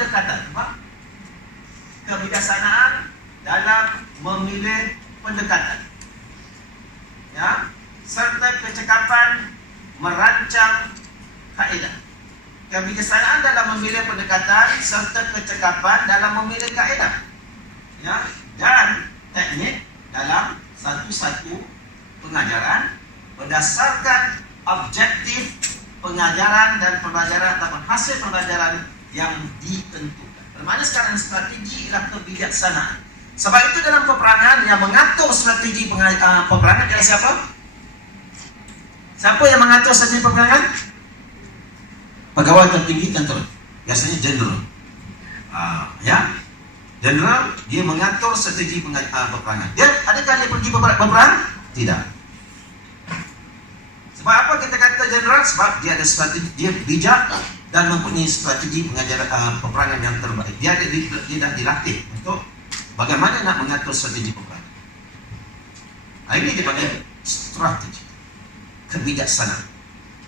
pendekatan. Kebijaksanaan dalam memilih pendekatan, ya, serta kecekapan merancang kaedah. Kebijaksanaan dalam memilih pendekatan serta kecekapan dalam memilih kaedah, ya, dan teknik dalam satu-satu pengajaran berdasarkan objektif pengajaran dan pembelajaran ataupun hasil pembelajaran yang ditentukan. Bermakna sekarang strategi ialah kebijaksanaan. Sebab itu dalam peperangan yang mengatur strategi peperangan adalah siapa? Siapa yang mengatur strategi peperangan? Pegawai tertinggi tentera, biasanya jeneral. Ya, jeneral dia mengatur strategi peperangan. Dia adakah dia pergi berperang? Tidak. Sebab apa kita kata jeneral? Sebab dia ada strategi, dia bijak dan mempunyai strategi pengajaran peperangan yang terbaik. Dia dah dilatih untuk bagaimana nak mengatur strategi peperangan. Ini dipanggil strategi, kebijaksanaan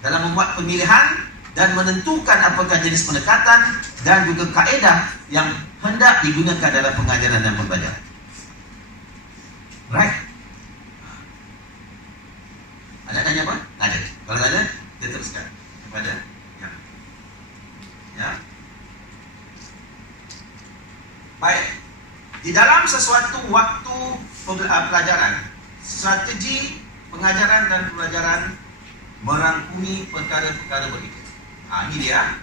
dalam membuat pemilihan dan menentukan apakah jenis pendekatan dan juga kaedah yang hendak digunakan dalam pengajaran dan pembelajaran. Right? Ada tanya apa? Ada. Kalau ada, dia teruskan kepada yang. Ya. Baik. Di dalam sesuatu waktu pelajaran, strategi pengajaran dan pembelajaran merangkumi perkara-perkara berikut. Ini dia.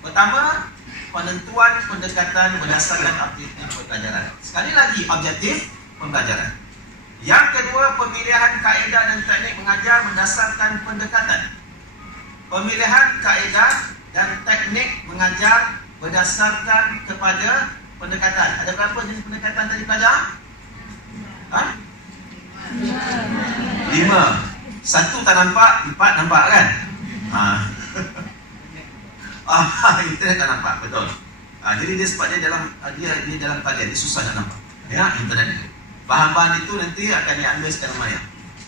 Pertama, penentuan pendekatan berdasarkan objektif pembelajaran. Sekali lagi, objektif pembelajaran. Yang kedua, pemilihan kaedah dan teknik mengajar berdasarkan pendekatan. Pemilihan kaedah dan teknik mengajar berdasarkan kepada pendekatan. Ada berapa jenis pendekatan tadi pelajar? 5. 1 tak nampak, 4 nampak kan? Internet tak nampak, betul. Jadi dia sebab dia dalam talian, dia susah nak nampak. Ya, internet itu. Bahan-bahan itu nanti akan diambil secara maya.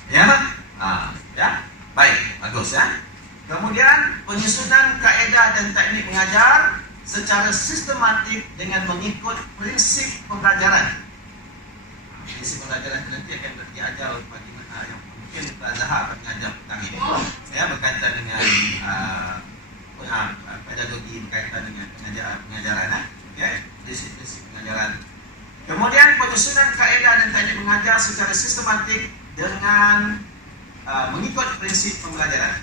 Ya? Ya? Baik, bagus ya. Kemudian penyusunan kaedah dan teknik mengajar secara sistematik dengan mengikut prinsip pembelajaran. Prinsip pembelajaran itu nanti akan diajar bagi yang mungkin Pak Zahar akan mengajar tentang ini. Ya, berkaitan dengan pedagogi, berkaitan dengan pengajaran. Ya, prinsip-prinsip pengajaran. Kemudian penyusunan kaedah dan teknik mengajar secara sistematik dengan mengikut prinsip pembelajaran.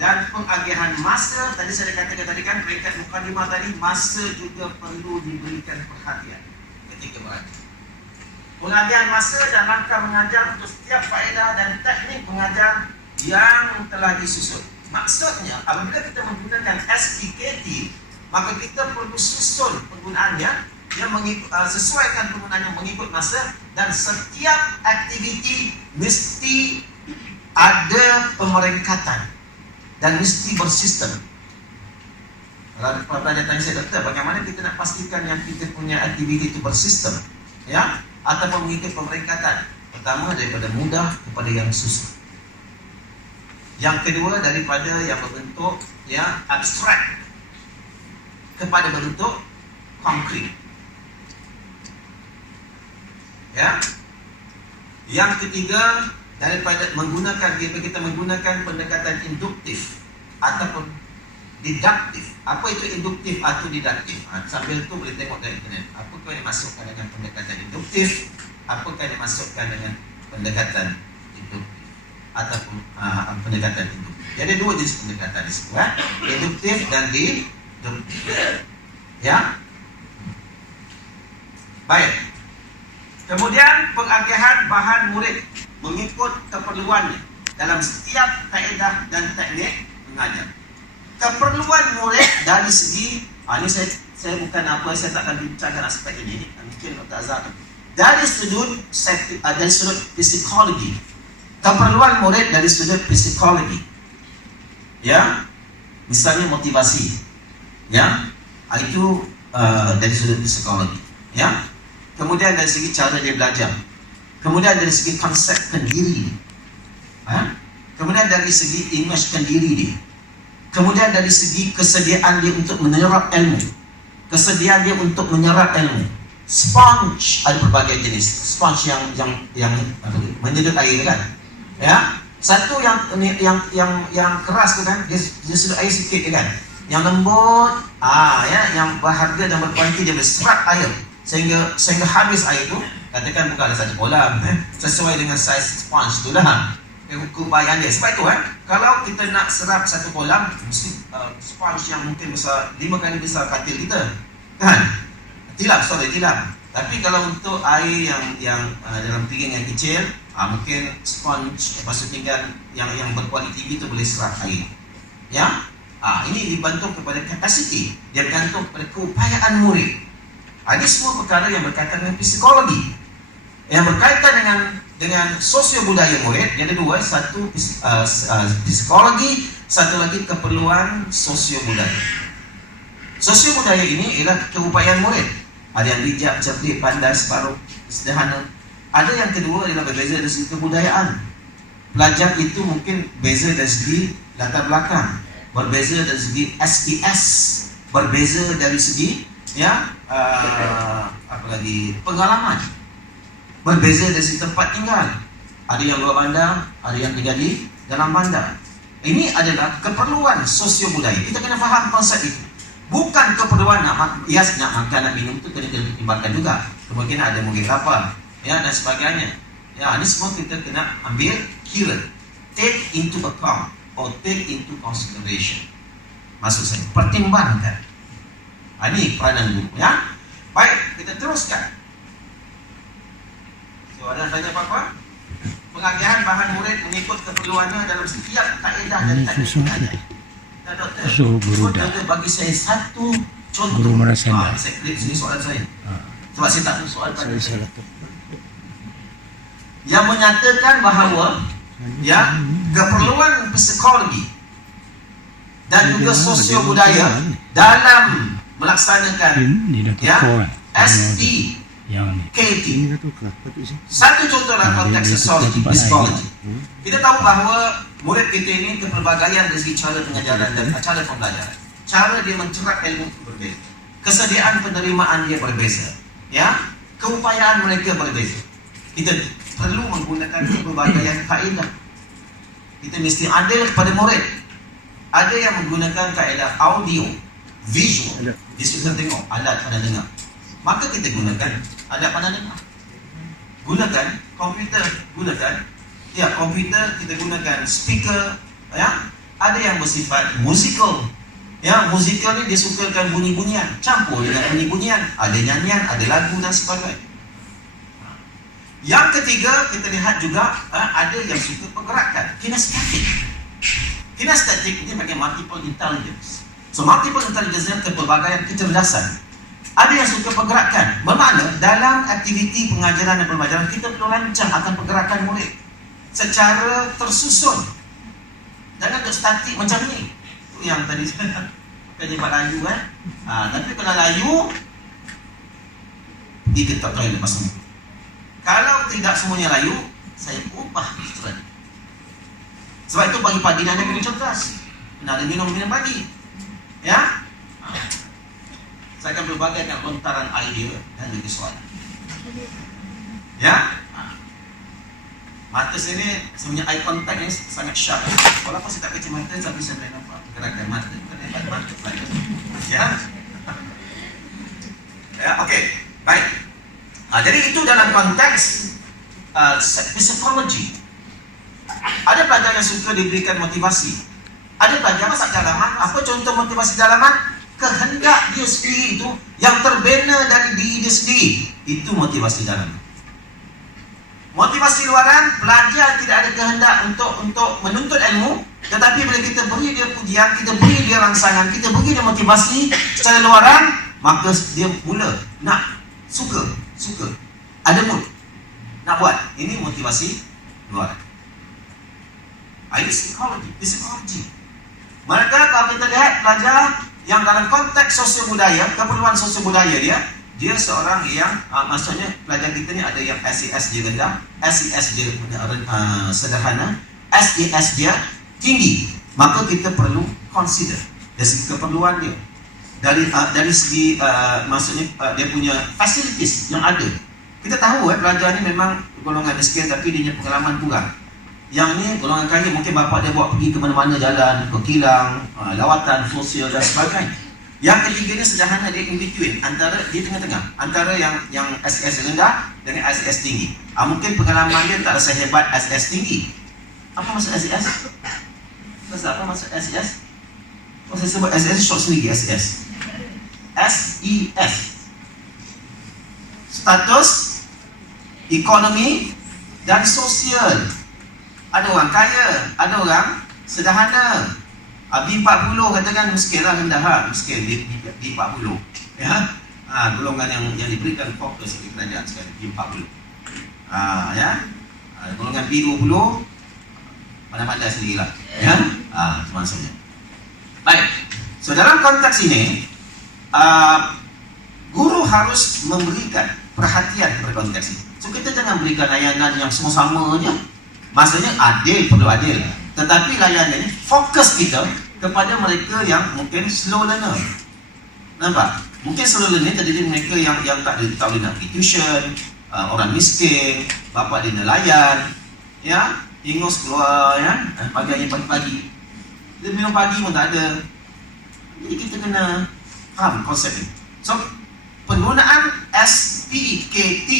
Dan pengagihan masa, tadi saya katakan tadi kan peringkat mukadimah tadi, masa juga perlu diberikan perhatian ketika belajar. Pengagihan masa dan langkah mengajar untuk setiap faedah dan teknik mengajar yang telah disusun. Maksudnya, apabila kita menggunakan SPKT, maka kita perlu susun penggunaannya yang sesuaikan penggunaannya mengikut masa, dan setiap aktiviti mesti ada pemeringkatan dan mesti bersistem. Kalau pelajar tanya saya, doktor, bagaimana kita nak pastikan yang kita punya aktiviti itu bersistem, ya, ataupun mengikut pemeringkatan? Pertama, daripada mudah kepada yang susah. Yang kedua, daripada yang berbentuk ya abstrak kepada berbentuk konkret. Ya. Yang ketiga, daripada kita menggunakan pendekatan induktif ataupun didaktif. Apa itu induktif atau didaktif? Sambil itu boleh tengok dari internet. Apakah yang dimasukkan dengan pendekatan induktif? Apakah yang dimasukkan dengan pendekatan induktif ataupun pendekatan induktif? Jadi dua jenis pendekatan disebut, induktif dan diduktif. Ya. Baik. Kemudian pengagihan bahan murid mengikut keperluannya dalam setiap kaedah dan teknik mengajar. Keperluan murid dari segi ini saya bukan saya tak akan bincangkan aspek ini, mungkin Dr. Azhar. Dari sudut psikologi. Keperluan murid dari sudut psikologi. Ya. Misalnya motivasi. Ya. Itu dari sudut psikologi. Ya. Kemudian dari segi cara dia belajar. Kemudian dari segi konsepkan diri. Kemudian dari segi imajkan diri dia. Kemudian dari segi kesediaan dia untuk menyerap ilmu. kesediaan dia untuk menyerap ilmu. Sponge, ada berbagai jenis sponge yang menyedot air kan, ya. Satu yang keras tu kan, dia sedot air sikit kan. Yang lembut, ya, yang berharga dan berkualiti, dia boleh serap air sehingga habis air tu. Katakan bukan ada satu kolam, sesuai dengan saiz sponge tu lah, keupayaan dia. Sebab itu kalau kita nak serap satu kolam, mesti sponge yang mungkin besar 5 kali besar katil kita, kan? Tilap. Tapi kalau untuk air yang dalam piring yang kecil, mungkin sponge lepas tu tinggal yang berkualiti itu boleh serap air. Ya, ini dibantu kepada kapasiti, dia bergantung kepada keupayaan murid. Ini semua perkara yang berkaitan dengan psikologi, yang berkaitan dengan sosio budaya murid. Yang kedua, satu psikologi, satu lagi keperluan sosio budaya. Sosio budaya ini ialah keupayaan murid. Ada yang bijak, cerdik, pandai, separuh, sederhana. Ada yang kedua ialah berbeza dari segi kebudayaan. Pelajar itu mungkin beza dari segi latar belakang, berbeza dari segi SES, berbeza dari segi pengalaman, berbeza dari segi tempat tinggal. Ada yang luar bandar, ada yang tinggal di dalam bandar. Ini adalah keperluan sosio budaya. Kita kena faham konsep itu. Bukan keperluan nak makan, nak minum itu kena dipertimbangkan juga. Kemungkinan ada mungkin lapar, ya, dan sebagainya. Ya, ini semua kita kena ambil kira, take into account or take into consideration. Maksud saya, pertimbangkan. Ini peranan guru, ya. Baik, kita teruskan. So, ada tanya apa-apa? Pengajaran bahan murid mengikut keperluannya dalam setiap kaedah dan teknik. Guru dah bagi saya satu contoh. Guru merasa dah. Saya klik sini soalan saya. Sebab saya tak tahu soal pada saya. Yang menyatakan bahawa keperluan psikologi dan juga sosio budaya dalam melaksanakan SD KT. Satu contoh dalam konteks psikologi. Kita tahu bahawa murid kita ini kepelbagaian dari segi cara pengajaran dan cara pembelajaran. Cara dia mencerap ilmu berbeza. Kesediaan penerimaan dia berbeza. Ya, keupayaan mereka berbeza. Kita perlu menggunakan kepelbagaian kaedah. Kita mesti adil kepada murid. Ada yang menggunakan kaedah audio, visual. Dia suka tengok alat pada dengar. Maka kita gunakan alat pada dengar. Gunakan komputer, komputer kita gunakan speaker, ya. Ada yang bersifat musical. Ya, musical ni dia sukakan bunyi-bunyian, campur dengan bunyi-bunyian, ada nyanyian, ada lagu dan sebagainya. Yang ketiga, kita lihat juga ada yang suka pergerakan, kinestetik. Kinestetik ini pakai multiple intelligence. So multiple intelligence ni pelbagaian kecerdasan. Ada yang suka pergerakan, bermakna dalam aktiviti pengajaran dan pembelajaran kita perlu rancang akan pergerakan murid secara tersusun. Jangan duduk statik macam ni. Itu yang tadi saya kena buat layu tapi kalau layu pergi ke toilet lepas semua. Kalau tidak semuanya layu, saya ubah strategi. Sebab itu bagi pagi anda kena cerdas. Kena ada minum pagi. Ya. Saya akan berbagaikan lontaran idea dan juga soalan. Ya. Mata saya ni sebenarnya eye contact ni sangat sharp. Walaupun saya tak kecil mata, tapi saya boleh nampak pergerakan mata. Bukan mata pelajar. Ya. Ya, okey. Baik. Jadi itu dalam konteks psikologi. Ada pelajar yang suka diberikan motivasi. Ada pelajar masak dalaman. Apa contoh motivasi dalaman? Kehendak dia sendiri itu yang terbina dari diri dia sendiri. Itu motivasi dalaman. Motivasi luaran, pelajar tidak ada kehendak untuk menuntut ilmu, tetapi bila kita beri dia pujian, kita beri dia rangsangan, kita beri dia motivasi secara luaran, maka dia mula nak suka, ada mood nak buat. Ini motivasi luaran. Ini psikologi. Maka kalau kita lihat pelajar yang dalam konteks sosio budaya, keperluan sosio budaya dia seorang yang maksudnya pelajar kita ni ada yang SES dia rendah, SES dia sederhana, SES dia tinggi. Maka kita perlu consider dari segi keperluan dia. dari segi maksudnya dia punya facilities yang ada. Kita tahu pelajar ni memang golongan miskin tapi dia punya pengalaman kurang. Yang ni golongan kaya, mungkin bapak dia bawa pergi ke mana-mana jalan, ke kilang, lawatan sosial dan sebagainya. Yang ketiga ni sederhana, dia in between, antara di tengah-tengah, antara yang SES rendah dengan SES tinggi. Mungkin pengalaman dia tak rasa hebat SES tinggi. Apa maksud SES? Apa maksud SES? Saya sebut SES short sendiri, SES. SES. Status, ekonomi dan sosial. Ada orang kaya, ada orang sederhana. B40 katakan miskin lah, rendah miskin B40. Ya. Golongan yang diberikan fokus di kerajaan sekarang B40. Ya. Golongan B20 pandai-pandai sendirilah. Ya. Maksudnya. Baik. So dalam konteks ini guru harus memberikan perhatian kepada konteks ini. So kita jangan berikan layanan yang semua-sama je. Maksudnya adil, perlu adil. Tetapi layanan ini fokus kita kepada mereka yang mungkin slow learner. Nampak? Mungkin slow learner terdiri mereka yang tak boleh nak pergi tuition, orang miskin, bapa dia nelayan, ya, ingus keluar, ya, pagi-pagi. Dia minum pagi pun tak ada. Jadi kita kena faham konsep ini. So, penggunaan SPKT,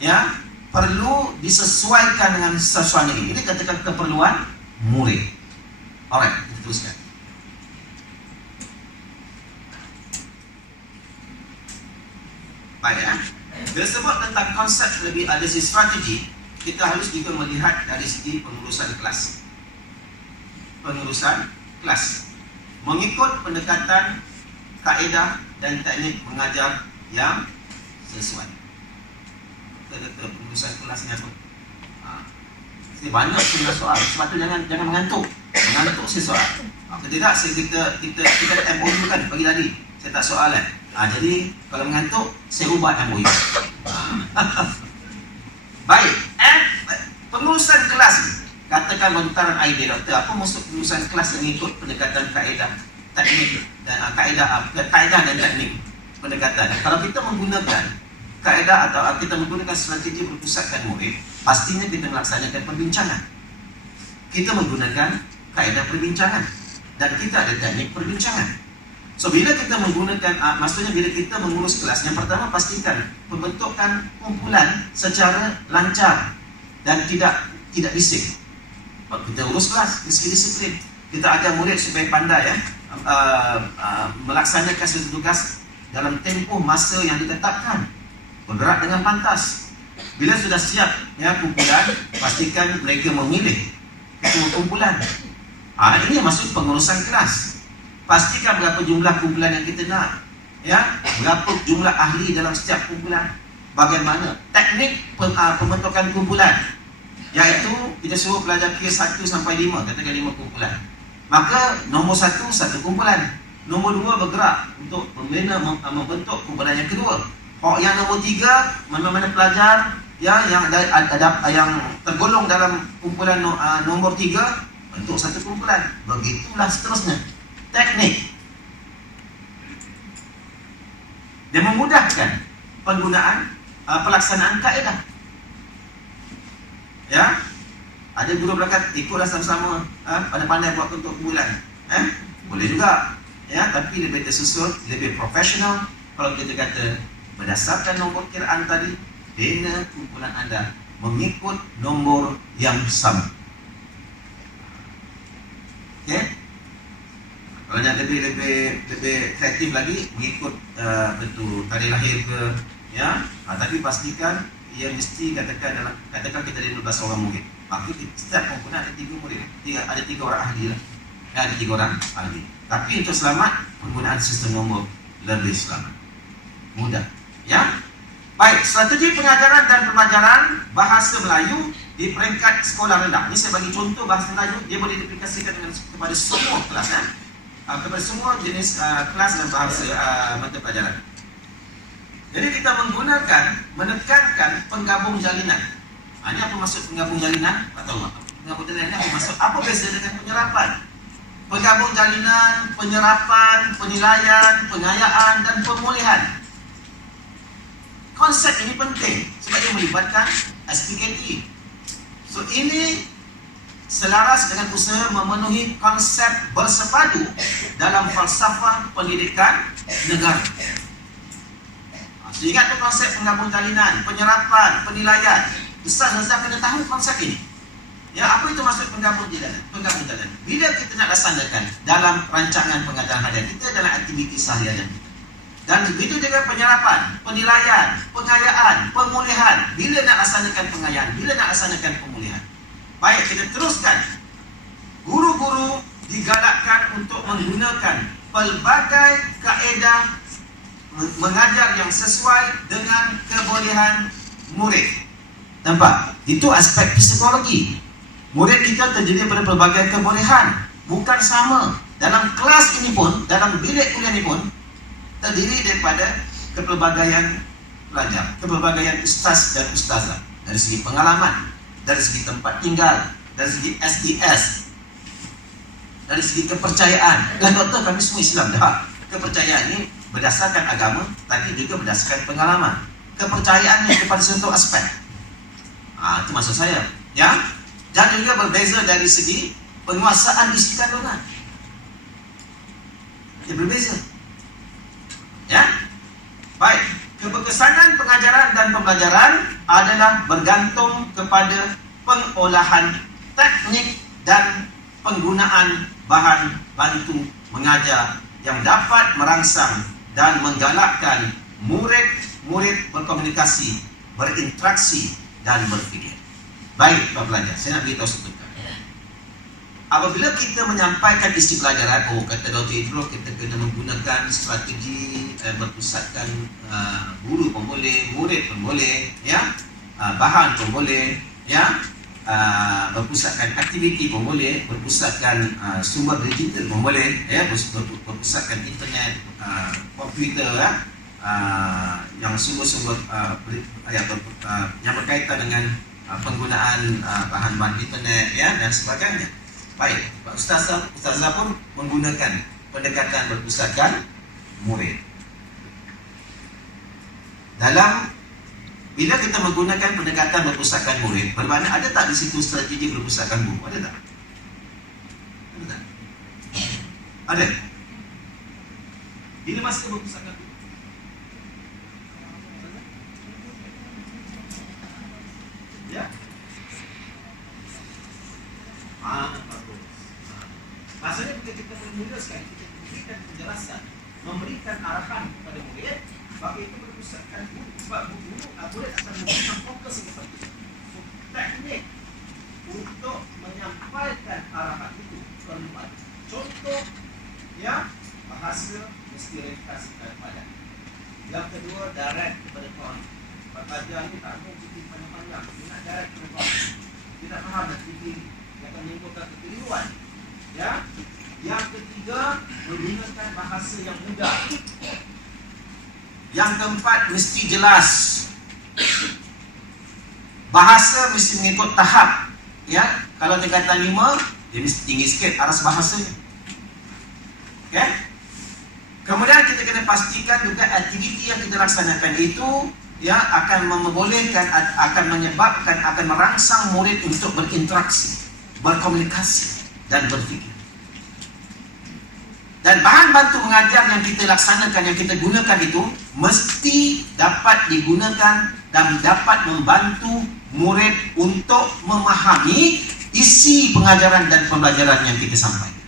ya, perlu disesuaikan dengan suasana ini. Ini katakan keperluan murid. Alright, kita teruskan. Baik, ya. Bila sebut tentang konsep lebih ada sisi strategi, kita harus juga melihat dari segi pengurusan kelas. Pengurusan kelas mengikut pendekatan, kaedah dan teknik mengajar yang sesuai. Kita pengurusan kelasnya tu. Banyak punya soal, sebab tu jangan mengantuk. Mengantuk si soal. Kalau tidak, kita ada MOU kan pagi tadi. Saya tak soalan. Jadi kalau mengantuk, saya ubah MOU. Baik. Pengurusan kelas. Katakan lontaran idea doktor. Apa maksud pengurusan kelas mengikut pendekatan kaedah, teknik dan kaedah dan teknik pendekatan. Kalau kita menggunakan kaedah atau kita menggunakan strategi berpusatkan murid, pastinya kita melaksanakan perbincangan. Kita menggunakan kaedah perbincangan dan kita ada teknik perbincangan. So bila kita menggunakan, maksudnya bila kita mengurus kelas, yang pertama pastikan pembentukan kumpulan secara lancar dan tidak bising. Kita urus kelas, mesti disiplin. Kita ajar murid supaya pandai, ya, melaksanakan satu tugas dalam tempoh masa yang ditetapkan. Bergerak dengan pantas. Bila sudah siap, ya, kumpulan, pastikan mereka memilih ketua kumpulan. Ini maksud pengurusan kelas. Pastikan berapa jumlah kumpulan yang kita nak, ya, berapa jumlah ahli dalam setiap kumpulan. Bagaimana teknik pembentukan kumpulan, iaitu kita suruh pelajar kira 1 sampai 5, katakan 5 kumpulan. Maka nombor 1 satu kumpulan, nombor 2 bergerak untuk membina membentuk kumpulan yang kedua. Yang nombor 3 mana-mana pelajar, ya, yang tergolong dalam kumpulan nombor 3 bentuk satu kumpulan. Begitulah seterusnya. Teknik dia memudahkan penggunaan pelaksanaan kaedah. Ya, ada guru berkata ikutlah sama-sama, pandai-pandai buat bentuk kumpulan. Boleh juga, ya, tapi lebih tersusun, lebih profesional. Kalau kita kata berdasarkan nombor kiraan tadi, bina kumpulan anda mengikut nombor yang sama. Okay? Kalau yang lebih kreatif lagi, mengikut bentuk tarikh lahir ke, ya. Tapi pastikan ia mesti katakan kita ada 12 orang murid. Maka setiap kumpulan ada 3 murid. Ada 3 orang ahli lah. Ada 3 orang ahli. Tapi untuk selamat, penggunaan sistem nombor lebih selamat. Mudah. Ya. Baik, strategi pengajaran dan pembelajaran bahasa Melayu di peringkat sekolah rendah. Ini saya bagi contoh bahasa Melayu, dia boleh diaplikasikan kepada semua kelas, ya. Kepada semua jenis kelas dan bahasa mata pelajaran. Jadi kita menekankan penggabung jalinan. Ini apa maksud penggabung jalinan? Tak tahu apa? Penggabung jalinan apa maksud? Apa beza dengan penyerapan? penggabung jalinan, penyerapan, penilaian, pengayaan, dan pemulihan. Konsep ini penting sebab dia melibatkan SPKT. So ini selaras dengan usaha memenuhi konsep bersepadu dalam falsafah pendidikan negara. So, ingat tu konsep penggabung jalinan, penyerapan, penilaian. Ustaz kena tahu konsep ini. Ya, apa itu maksud penggabung jalinan? Penggabung jalinan. Bila kita nak laksanakan dalam rancangan pengajaran harian kita dalam aktiviti seharian kita. Dan begitu juga penyerapan, penilaian, pengayaan, pemulihan. Bila nak laksanakan pengayaan, bila nak laksanakan pemulihan. Baik, kita teruskan. Guru-guru digalakkan untuk menggunakan pelbagai kaedah mengajar yang sesuai dengan kebolehan murid. Nampak? Itu aspek psikologi. Murid kita terdiri pada pelbagai kebolehan. Bukan sama. Dalam kelas ini pun, dalam bilik kuliah ini pun, terdiri daripada kepelbagaian pelajar, kepelbagaian ustaz dan ustazah. Dari segi pengalaman, dari segi tempat tinggal, dari segi SDS, dari segi kepercayaan. Dan doktor, kami semua Islam dah. Kepercayaan ini berdasarkan agama, tapi juga berdasarkan pengalaman. Kepercayaannya kepada satu aspek. Itu maksud saya. Ya, dan juga berbeza dari segi penguasaan isi kandungan. Dia berbeza. Ya, baik. Keberkesanan pengajaran dan pembelajaran adalah bergantung kepada pengolahan teknik dan penggunaan bahan bantu mengajar yang dapat merangsang dan menggalakkan murid-murid berkomunikasi, berinteraksi dan berfikir. Baik, Pak Pelajar, saya nak beritahu satu. Apabila kita menyampaikan isi pelajaran, kata Dr. Idrul, kita kena menggunakan strategi berpusatkan guru pun boleh, murid pun boleh, ya, bahan pun boleh, ya, berpusatkan aktiviti pun boleh, berpusatkan sumber digital pun boleh, ya, berpusatkan internet, komputer, ya, yang sumber-sumber yang berkaitan dengan penggunaan bahan-bahan internet, ya, dan sebagainya. Baik, Pak Ustazah pun menggunakan pendekatan berpusatkan murid. Bila kita menggunakan pendekatan berpusatkan murid, bermakna ada tak di situ strategi berpusatkan guru? Ada tak? Ada tak? Ada. Bila masa berpusatkan guru? Ya? Maksudnya ketika kita menuliskan, kita memberikan penjelasan, memberikan arahan kepada murid, maka itu berpusatkan guru. Sebab guru murid akan memberikan fokus kepada itu. Teknik untuk menyampaikan arahan itu perlu ada. Contoh, ya, bahasa mesti refleksikan pada. Yang kedua, direct kepada kawan. Pak Pelajar ni tak mau fikir panjang-panjang, dia nak direct kepada kawan. Dia tak faham nak fikir, dia akan menimbulkan kekeliruan. Ya. Yang ketiga, menggunakan bahasa yang mudah. Yang keempat, mesti jelas. Bahasa mesti mengikut tahap. Ya, kalau tingkatan 5, dia mesti tinggi sikit aras bahasanya. Okay? Kemudian kita kena pastikan juga aktiviti yang kita laksanakan itu, ya, akan membolehkan, akan menyebabkan, akan merangsang murid untuk berinteraksi, berkomunikasi dan berfikir. Dan bahan bantu mengajar yang kita laksanakan, yang kita gunakan itu mesti dapat digunakan dan dapat membantu murid untuk memahami isi pengajaran dan pembelajaran yang kita sampaikan.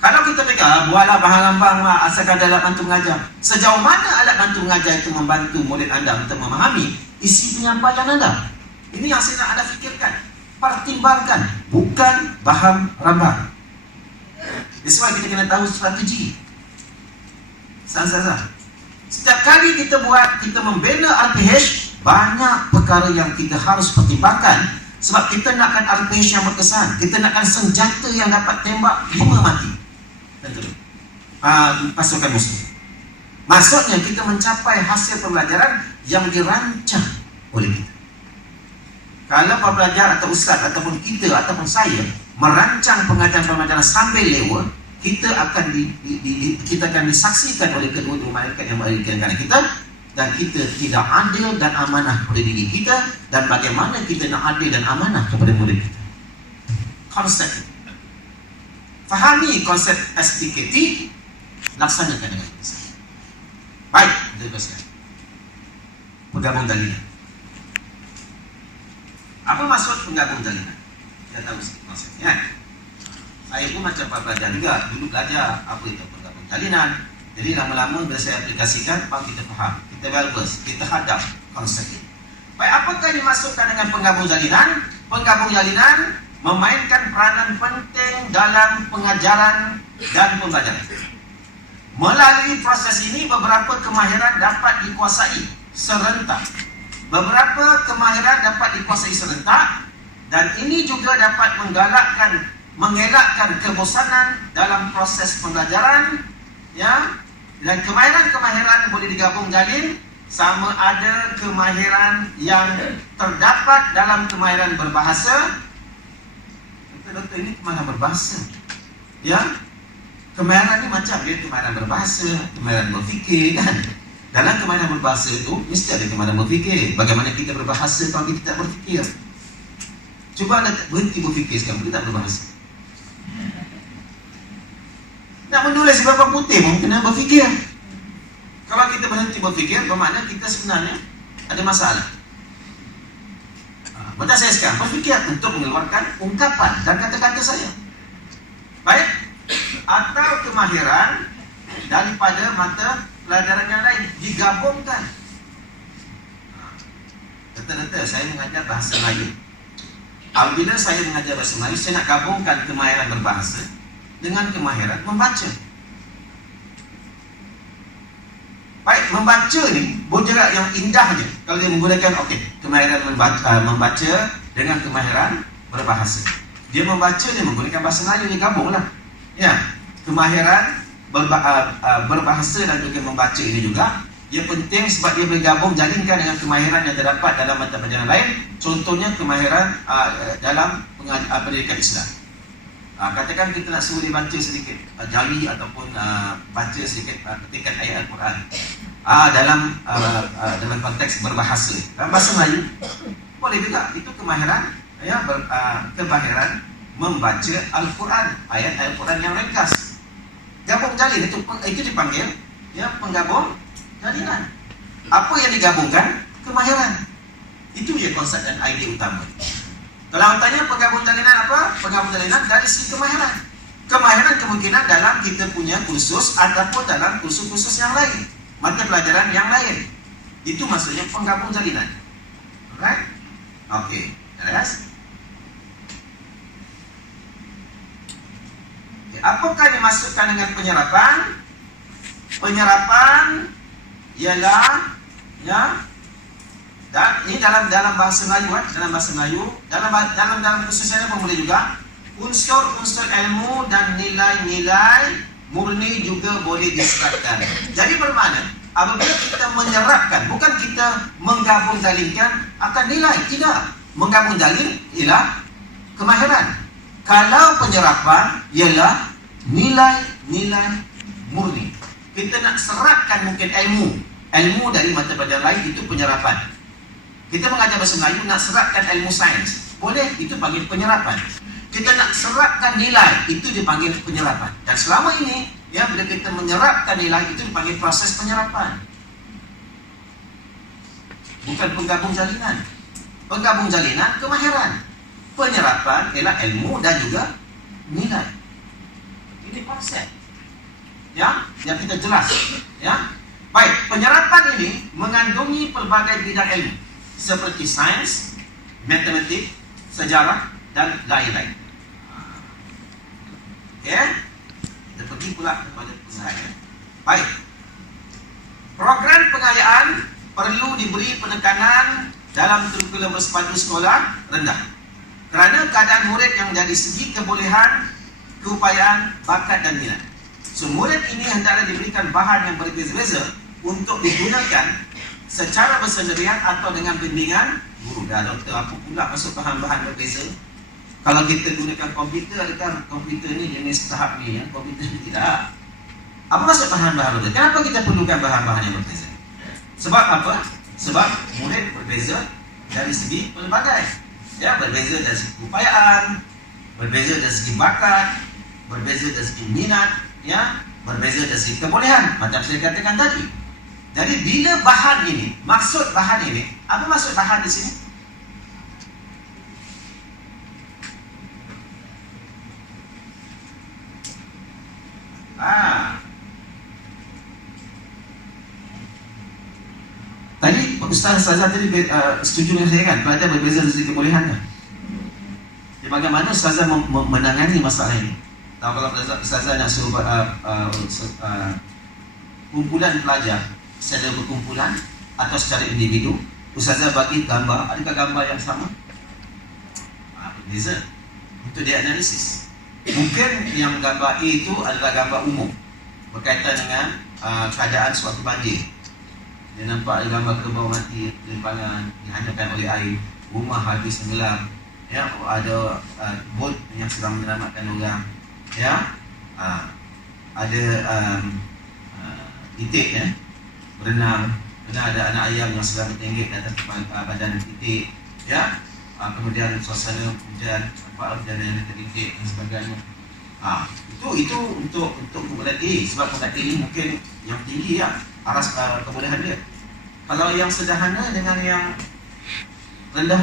Kalau kita pegang, buatlah bahan lambang asalkan ada alat bantu mengajar. Sejauh mana alat bantu mengajar itu membantu murid anda untuk memahami isi penyampaian anda? Ini yang saya nak anda fikirkan. Pertimbangkan, bukan bahan rambang. That's why kita kena tahu strategi. Setiap kali kita membina RPH, banyak perkara yang kita harus pertimbangkan. Sebab kita nakkan RPH yang berkesan, kita nakkan senjata yang dapat tembak 5 mati. Pasukan musuh. Maksudnya kita mencapai hasil pembelajaran yang dirancang oleh kita. Kalau pelajar atau ustaz ataupun kita ataupun saya merancang pengajaran sampai lewat, kita akan kita akan disaksikan oleh kedua-dua malaikat yang mengajarkan kita, dan kita tidak adil dan amanah kepada diri kita, dan bagaimana kita nak adil dan amanah kepada murid kita. Konsep. Fahami konsep SDKT, laksanakan dengan bisa. Baik, teruskan. Penggabung dalilan. Apa maksud penggabung dalilan? Kita tahu sih maksudnya. Saya pun macam Pak belajar juga, dulu belajar apa itu penggabung dalilan. Jadi lama-lama bila saya aplikasikan, kita faham, kita balbus, kita hadap konsep ini. Baik, apakah dimaksudkan dengan penggabung jalinan? Penggabung jalinan memainkan peranan penting dalam pengajaran dan pembelajaran. Melalui proses ini, beberapa kemahiran dapat dikuasai serentak. Beberapa kemahiran dapat dikuasai serentak, dan ini juga dapat mengelakkan kebosanan dalam proses pembelajaran, ya. Dan kemahiran-kemahiran boleh digabung jalin, sama ada kemahiran yang terdapat dalam kemahiran berbahasa. Betul-betul ini kemahiran berbahasa, ya. Kemahiran ini macam dia kemahiran berbahasa, kemahiran berfikir, kan. Dalam kemahiran berbahasa itu mesti ada kemahiran berfikir. Bagaimana kita berbahasa kalau kita tak berfikir? Cuba berhenti berfikir sekarang, kita tak berbahasa. Nak menulis berapa putih pun kena berfikir. Kalau kita berhenti berfikir, bermakna kita sebenarnya ada masalah. Macam saya sekarang berfikir untuk mengeluarkan ungkapan dan kata-kata saya. Baik. Atau kemahiran daripada mata pelajaran yang lain digabungkan. Kata-kata saya mengajar bahasa Melayu. Apabila saya mengajar bahasa Melayu, saya nak gabungkan kemahiran berbahasa dengan kemahiran membaca. Baik, membaca ni bergerak yang indahnya kalau dia menggunakan kemahiran membaca dengan kemahiran berbahasa. Dia membaca, dia menggunakan bahasa Melayu, dia gabunglah. Ya, kemahiran berbahasa dan juga membaca ini juga dia penting sebab dia boleh gabung jalinkan dengan kemahiran yang terdapat dalam mata pelajaran lain. Contohnya kemahiran dalam pendidikan Islam. Katakan kita nak suruh dia baca sedikit jali ataupun baca sedikit petikan ayat Al-Quran dalam konteks berbahasa dalam bahasa Melayu, boleh juga. Itu kemahiran, ya, kemahiran membaca Al-Quran, ayat Al-Quran yang ringkas. Gabung jalin itu dipanggil, ya, penggabung jalinan. Apa yang digabungkan? Kemahiran. Itu je konsep dan idea utama. Kalau tanya penggabung jalinan apa? Penggabung jalinan dari segi kemahiran. Kemahiran kemungkinan dalam kita punya kursus ataupun dalam kursus-kursus yang lain, mata pelajaran yang lain. Itu maksudnya penggabung jalinan. Alright? Okey. Jelas? Okay. Apakah dimaksudkan dengan penyerapan? Penyerapan ialah, ya, dan ini dalam bahasa Melayu, dalam khususnya pun boleh juga unsur-unsur ilmu dan nilai-nilai murni juga boleh diserapkan. Jadi bermakna apabila kita menyerapkan, bukan kita menggabung jalinkan akan nilai, tidak. Menggabung jalin ialah kemahiran. Kalau penyerapan ialah nilai-nilai murni. Kita nak serapkan mungkin ilmu dari mata pelajaran lain, itu penyerapan. Kita mengajar bahasa Melayu nak serapkan ilmu sains, boleh, itu panggil penyerapan. Kita nak serapkan nilai, itu dipanggil penyerapan. Dan selama ini, ya, bila kita menyerapkan nilai, itu dipanggil proses penyerapan. Bukan penggabung jalinan. Penggabung jalinan kemahiran. Penyerapan ialah ilmu dan juga nilai. Ini konsep, ya, yang kita jelas, ya. Baik, penyerapan ini mengandungi pelbagai bidang ilmu seperti sains, matematik, sejarah dan lain-lain. Ya, kita pergi pula kepada pengajian. Baik, program pengayaan perlu diberi penekanan dalam kurikulum bersepadu sekolah rendah, kerana keadaan murid yang dari segi kebolehan, keupayaan, bakat dan minat. So, murid ini hendaklah diberikan bahan yang berbeza-beza untuk digunakan secara bersendirian atau dengan bimbingan guru. Dah doktor, apa pula masuk bahan-bahan berbeza? Kalau kita gunakan komputer, adakah komputer ni jenis tahap ni? Komputer ni tidak. Apa maksud bahan-bahan berbeza? Kenapa kita perlukan bahan-bahan yang berbeza? Sebab apa? Sebab murid berbeza dari segi pelbagai. Ya, berbeza dari segi upayaan, berbeza dari segi bakat, berbeza dari segi minat, ya, berbeza dari segi kebolehan. Macam saya katakan tadi. Jadi bila bahan ini, maksud bahan ini, apa maksud bahan di sini? Tadi Ustazah tadi setuju dengan saya kan? Pelajar berbeza dari segi kebolehannya. Jadi bagaimana Ustazah menangani masalah ini? Tahu kalau Ustazah nak suruh kumpulan pelajar secara berkumpulan atau secara individu, Ustazah bagi gambar, adakah gambar yang sama? Berbeza. Untuk dianalisis. Mungkin yang gambar A itu adalah gambar umum berkaitan dengan keadaan suatu banjir. Dia nampak gambar kerbau mati, limpangan dihanyutkan oleh air, rumah habis tenggelam, ya, ada bot yang sedang menyelamatkan orang, ya, ada titik, ya, berenang, dan ada anak ayam yang sedang bertenggek di atas badan titik, ya, kemudian suasana hujan, nampak hujan yang tertitik dan sebagainya. Itu untuk kumpulan A, sebab kumpulan A ini mungkin yang tinggi, ya, aras kebolehan dia. Kalau yang sederhana dengan yang rendah,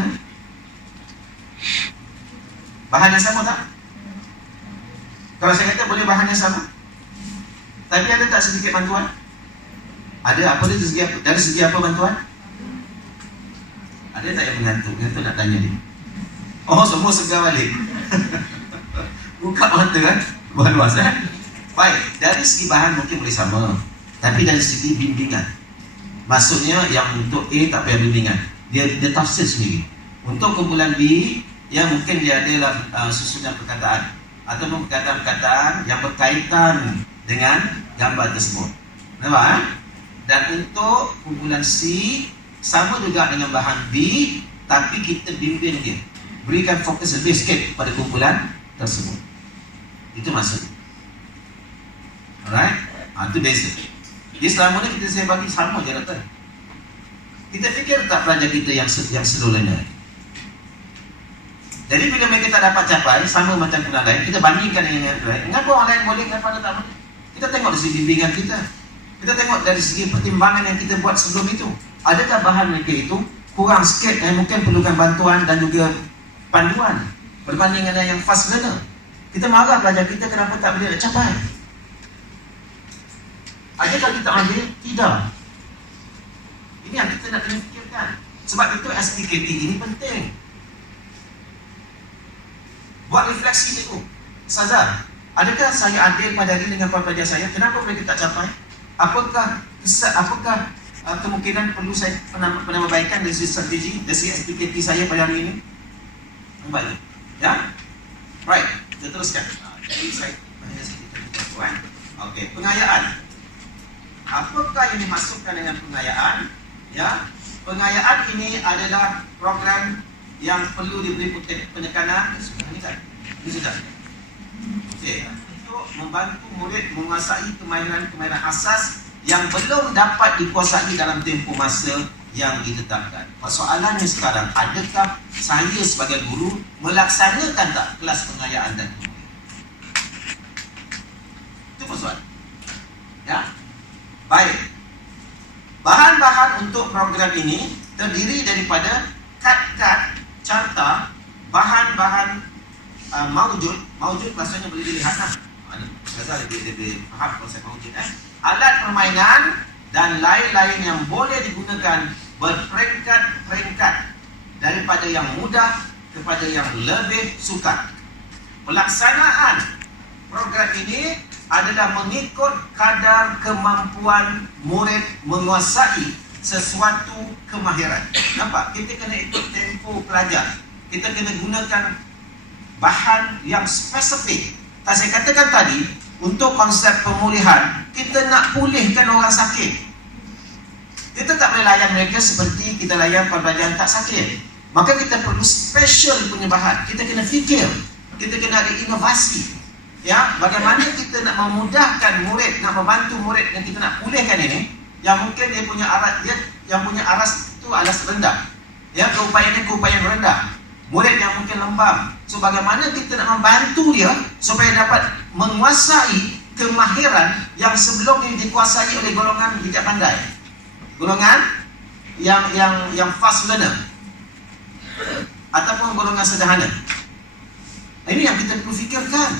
bahan yang sama tak? Kalau saya kata boleh bahan yang sama, tapi ada tak sedikit bantuan? Ada apa dari segi apa? Dari segi apa bantuan? Ada tak yang mengantuk? Mengantuk nak tanya dia. Oh, semua segar balik. Buka mata kan? Bukan luas kan? Baik, dari segi bahan mungkin boleh sama, tapi dari segi bimbingan, maksudnya yang untuk A tak payah bimbingan, dia tafsir sendiri. Untuk kumpulan B, ya mungkin dia adalah susunan perkataan atau perkataan-perkataan yang berkaitan dengan gambar tersebut. Nampak? Dan untuk kumpulan C, sama juga dengan bahan B, tapi kita bimbing dia, berikan fokus lebih sikit pada kumpulan tersebut. Itu maksudnya. Alright? Itu basic. Jadi selama ni saya bagi sama je doktor. Kita fikir tak pelajar kita yang slow learner? Jadi bila mereka tak dapat capai sama macam orang lain, kita bandingkan dengan yang lain. Kenapa orang lain boleh, kenapa anda tak boleh? Kita tengok dari segi bimbingan kita. Kita tengok dari segi pertimbangan yang kita buat sebelum itu. Adakah bahan mereka itu kurang sikit yang mungkin perlukan bantuan dan juga panduan berbanding dengan yang fast learner? Kita marah pelajar kita kenapa tak boleh capai. Adakah kita ambil? Tidak. Ini yang kita nak kena fikirkan. Sebab itu SPKT ini penting. Buat refleksi itu. Ustazah, adakah saya adil pada diri dengan pelajar saya? Kenapa mereka tak capai? Apakah kemungkinan perlu saya penambahbaikan dari strategi dari SPKT saya pada hari ini? Kembali. Ya? Right. Kita teruskan. Jadi saya okey, pengayaan. Apakah yang dimaksudkan dengan pengayaan? Ya, pengayaan ini adalah program yang perlu diberi penekanan. Sudah ni kan? Ini sudah. Okey, untuk membantu murid menguasai kemahiran asas yang belum dapat dikuasai dalam tempoh masa yang ditetapkan. Persoalannya sekarang, adakah saya sebagai guru melaksanakan tak kelas pengayaan dan kemudian? Itu persoalan. Ya. Baik. Bahan-bahan untuk program ini terdiri daripada kad-kad, carta, bahan-bahan maujud. Maujud maksudnya boleh dilihat lah. Saya lebih faham konsep maujud. Alat permainan dan lain-lain yang boleh digunakan berperingkat-peringkat daripada yang mudah kepada yang lebih sukar. Pelaksanaan program ini adalah mengikut kadar kemampuan murid menguasai sesuatu kemahiran. Nampak? Kita kena ikut tempo pelajar. Kita kena gunakan bahan yang spesifik. Saya katakan tadi, untuk konsep pemulihan, kita nak pulihkan orang sakit. Kita tak boleh layan mereka seperti kita layan pembelajaran tak sakit. Maka kita perlu special punya bahan. Kita kena fikir, kita kena ada inovasi. Ya, bagaimana kita nak memudahkan murid, nak membantu murid yang kita nak pulihkan ini, yang mungkin dia punya aras itu alas rendah. Ya, keupayaan rendah. Murid yang mungkin lembam. So bagaimana kita nak membantu dia supaya dapat menguasai kemahiran yang sebelum ini dikuasai oleh golongan tidak pandai. Golongan yang fast learner ataupun golongan sederhana. Ini yang kita perlu fikirkan.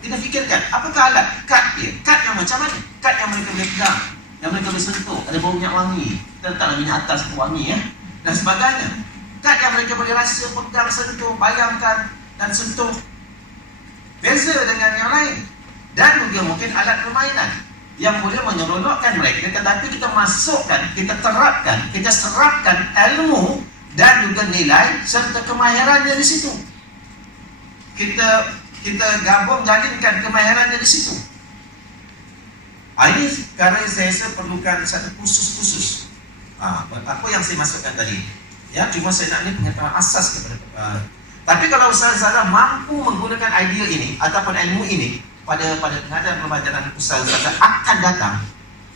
Kita fikirkan, apakah alat? Kad dia. Kad yang macam mana? Kad yang mereka boleh pegang, yang mereka boleh sentuh, ada bau minyak wangi, kita letak minyak atas wangi, ya, dan sebagainya. Kad yang mereka boleh rasa, pegang, sentuh, bayangkan dan sentuh. Beza dengan yang lain. Dan juga mungkin alat permainan yang boleh menyelonokkan mereka, tetapi kita masukkan, kita terapkan, kita serapkan ilmu dan juga nilai serta kemahirannya di situ. Kita gabung jalinkan kemahirannya di situ. Ini sekarang saya perlukan satu khusus. Apa yang saya masukkan tadi? Ya, cuma saya nak ini pengetahuan asas kepada. Tapi kalau saudara mampu menggunakan idea ini ataupun ilmu ini pada pengajaran pembelajaran ustaz-ustaz akan datang,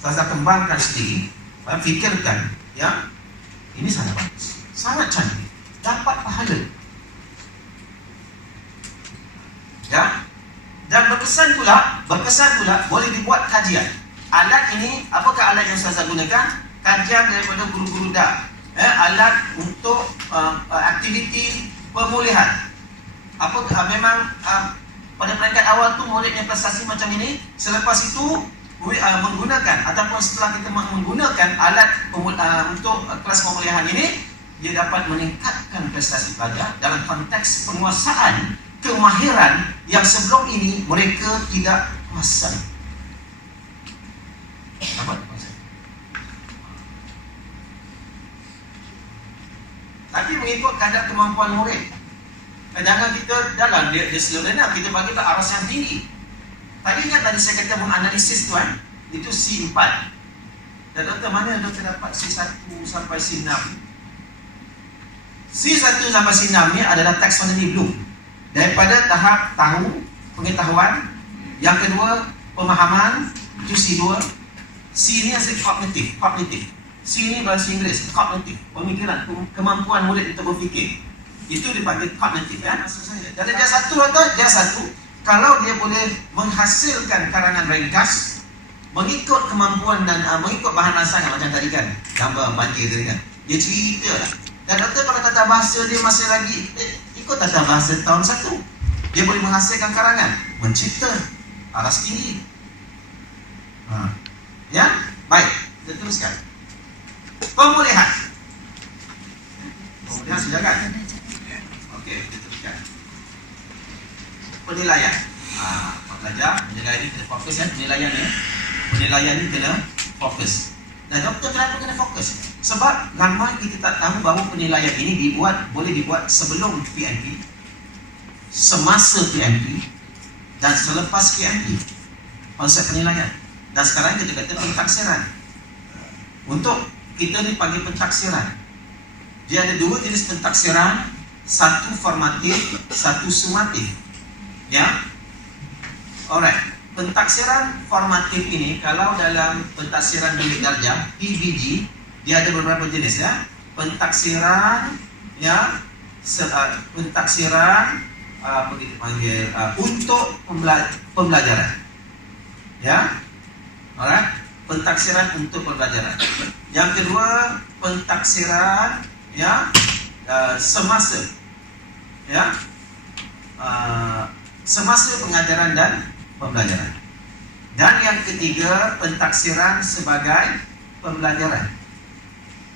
saudara kembangkan sendiri, fikirkan, ya, ini sangat bagus, sangat cantik, dapat pahala, ya, dan berkesan pula boleh dibuat kajian. Alat ini, apakah alat yang saudara gunakan? Kajian daripada guru-guru dah, alat untuk aktiviti pemulihan. Apakah memang pada peringkat awal tu muridnya prestasi macam ini, selepas itu menggunakan ataupun setelah kita menggunakan alat untuk kelas pemulihan ini, dia dapat meningkatkan prestasi pelajar dalam konteks penguasaan kemahiran yang sebelum ini mereka tidak kuasai. Tapi mengikut kadar kemampuan murid. Jangan kita dalam dia sederhana, kita bagi aras yang tinggi. Tadi ingat tadi saya kata menganalisis tu kan, itu C4. Dan doktor mana doktor dapat C1 sampai C6? C1 sampai C6 ni adalah taxonomy bloom. Daripada tahap tahu, pengetahuan. Yang kedua, pemahaman, itu C2. C ni adalah cognitive. C ni bahasa Inggeris, cognitive, pemikiran, kemampuan murid untuk berfikir. Itu dipanggil kognitif, ya, maksud saya. Dan dia satu, kalau dia boleh menghasilkan karangan ringkas mengikut kemampuan dan mengikut bahan rasanya macam tadi kan, gambar banjir tadi kan, dia cerita lah. Dan doktor kalau tata bahasa dia masih lagi ikut tata bahasa tahun 1, dia boleh menghasilkan karangan, mencipta aras tinggi. Ya, baik, kita teruskan. Pemulihan sejagat. Okey, kita teruskan. Penilaian. Pelajar, penilaian ini kena fokus, ya. Penilaian ini kena fokus. Dan doktor kenapa kena fokus? Sebab lama kita tak tahu bahawa penilaian ini boleh dibuat sebelum PMP, semasa PMP dan selepas PMP. Konsep penilaian. Dan sekarang kita kata pentaksiran. Untuk kita dipanggil pentaksiran. Dia ada dua jenis pentaksiran, satu formatif, satu sumatif. Ya, alright. Pentaksiran formatif ini, kalau dalam pentaksiran bilik darjah (PBD), dia ada beberapa jenis, ya. Pentaksiran, ya, pentaksiran untuk pembelajaran, ya, alright. Pentaksiran untuk pembelajaran. Yang kedua, pentaksiran, ya, semasa, ya, semasa pengajaran dan pembelajaran. Dan yang ketiga, pentaksiran sebagai pembelajaran.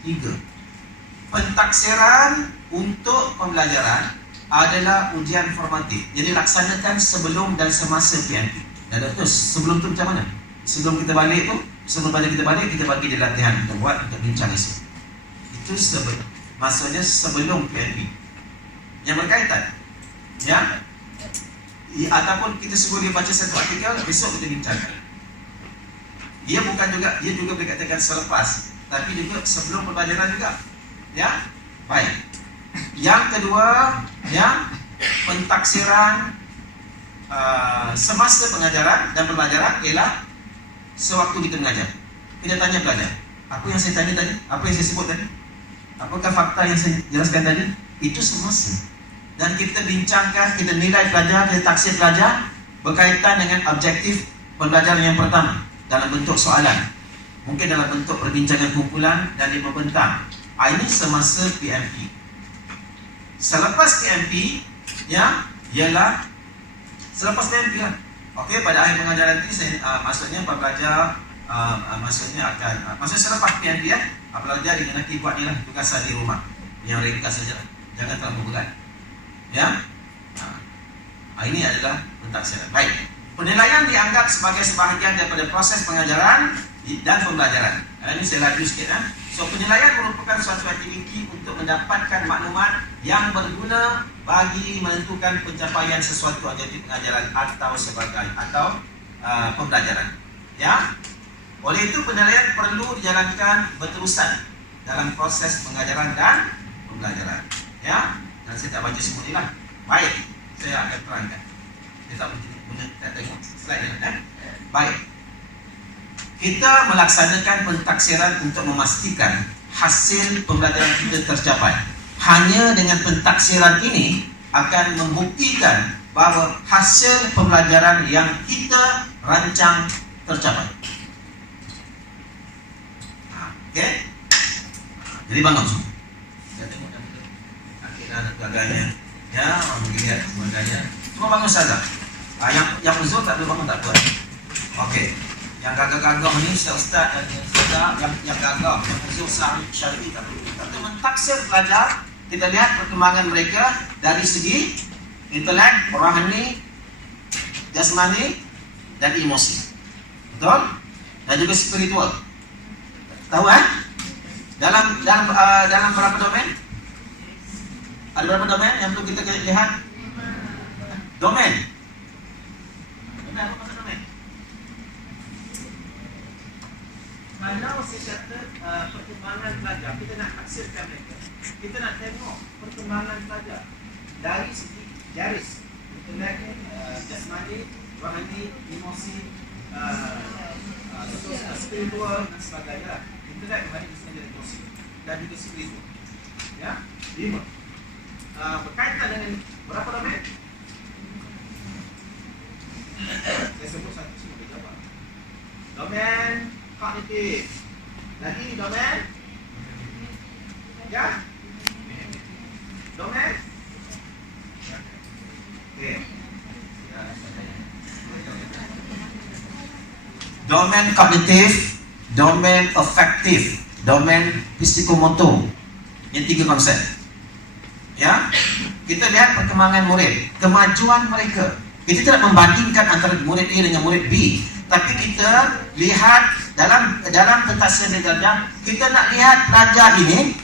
3. Pentaksiran untuk pembelajaran adalah ujian formatif. Jadi laksanakan sebelum dan semasa PMP. Dan doktor, sebelum tu macam mana? Sebelum kita balik tu, kita bagi dia latihan kita buat untuk bincang isu. Itu maksudnya sebelum PMP yang berkaitan, ya. Ataupun kita suruh dia baca satu artikel, besok kita bincangkan. dia juga dikatakan selepas, tapi juga sebelum pembelajaran juga. Ya, baik. Yang kedua, ya, pentaksiran semasa pengajaran dan pembelajaran ialah sewaktu kita mengajar. Kita tanya pelajar, apa yang saya tanya tadi? Apa yang saya sebut tadi? Apakah fakta yang saya jelaskan tadi? Itu semasa. Dan kita bincangkan, kita nilai pelajar, kita taksir pelajar berkaitan dengan objektif pembelajaran yang pertama dalam bentuk soalan, mungkin dalam bentuk perbincangan kumpulan dan 5 bentang. Ini semasa PMP. Selepas PMP, ya, ialah selepas PMP kan. Okey, pada akhir pengajaran ini saya maksudnya pembelajar maksudnya selepas PMP ya, pelajar dikenaki buat ni lah tugasan di rumah yang ringkas saja, jangan terlalu berat. Ya, ini adalah pentaksiran. Baik, penilaian dianggap sebagai sebahagian daripada proses pengajaran dan pembelajaran. Ini saya laju sikit. So, penilaian merupakan suatu aktiviti untuk mendapatkan maklumat yang berguna bagi menentukan pencapaian sesuatu objektif pengajaran atau pembelajaran. Ya, oleh itu penilaian perlu dijalankan berterusan dalam proses pengajaran dan pembelajaran. Ya, dan saya tak baca semua ni lah. Baik, saya akan terangkan. Kita tengok slide ni. Baik, kita melaksanakan pentaksiran untuk memastikan hasil pembelajaran kita tercapai. Hanya dengan pentaksiran ini akan membuktikan bahawa hasil pembelajaran yang kita rancang tercapai. Okey? Jadi bangun semua. Kita tengok akhirnya ada pelaganya. Ya, orang melihat sebagainya. Cuma bangun saja. Yang uzur tak boleh bangun tak buat. Okey. Yang gagah-gagah ni ustaz yang gagah, yang uzur syar'i tak boleh. Kita mentaksir pelajar, kita lihat perkembangan mereka dari segi intelek, rohani, jasmani dan emosi. Betul? Dan juga spiritual. Tahu kan? Dalam berapa domain? Ada berapa domain yang perlu kita lihat? Domain. Apa maksud domain? Kalau saya kata perkembangan pelajar, kita nak taksirkan mereka. Kita nak tengok perkembangan pelajar dari segi garis, intelek, jasmani, rohani, emosi, spiritual dan sebagainya. Intelek, rohani, jasmani dan emosi dan juga spiritual. Ya, 5. Berkaitan dengan berapa domain? Saya sebut satu semua boleh jawab. Domain kognitif. Lagi domain? Ya? Domain? Okey. Domain kognitif, domain afektif, domain psikomotor. Yang 3 konsep. Ya, kita lihat perkembangan murid, kemajuan mereka. Kita tidak membandingkan antara murid A dengan murid B, tapi kita lihat dalam pentaksiran pelajar, kita nak lihat pelajar ini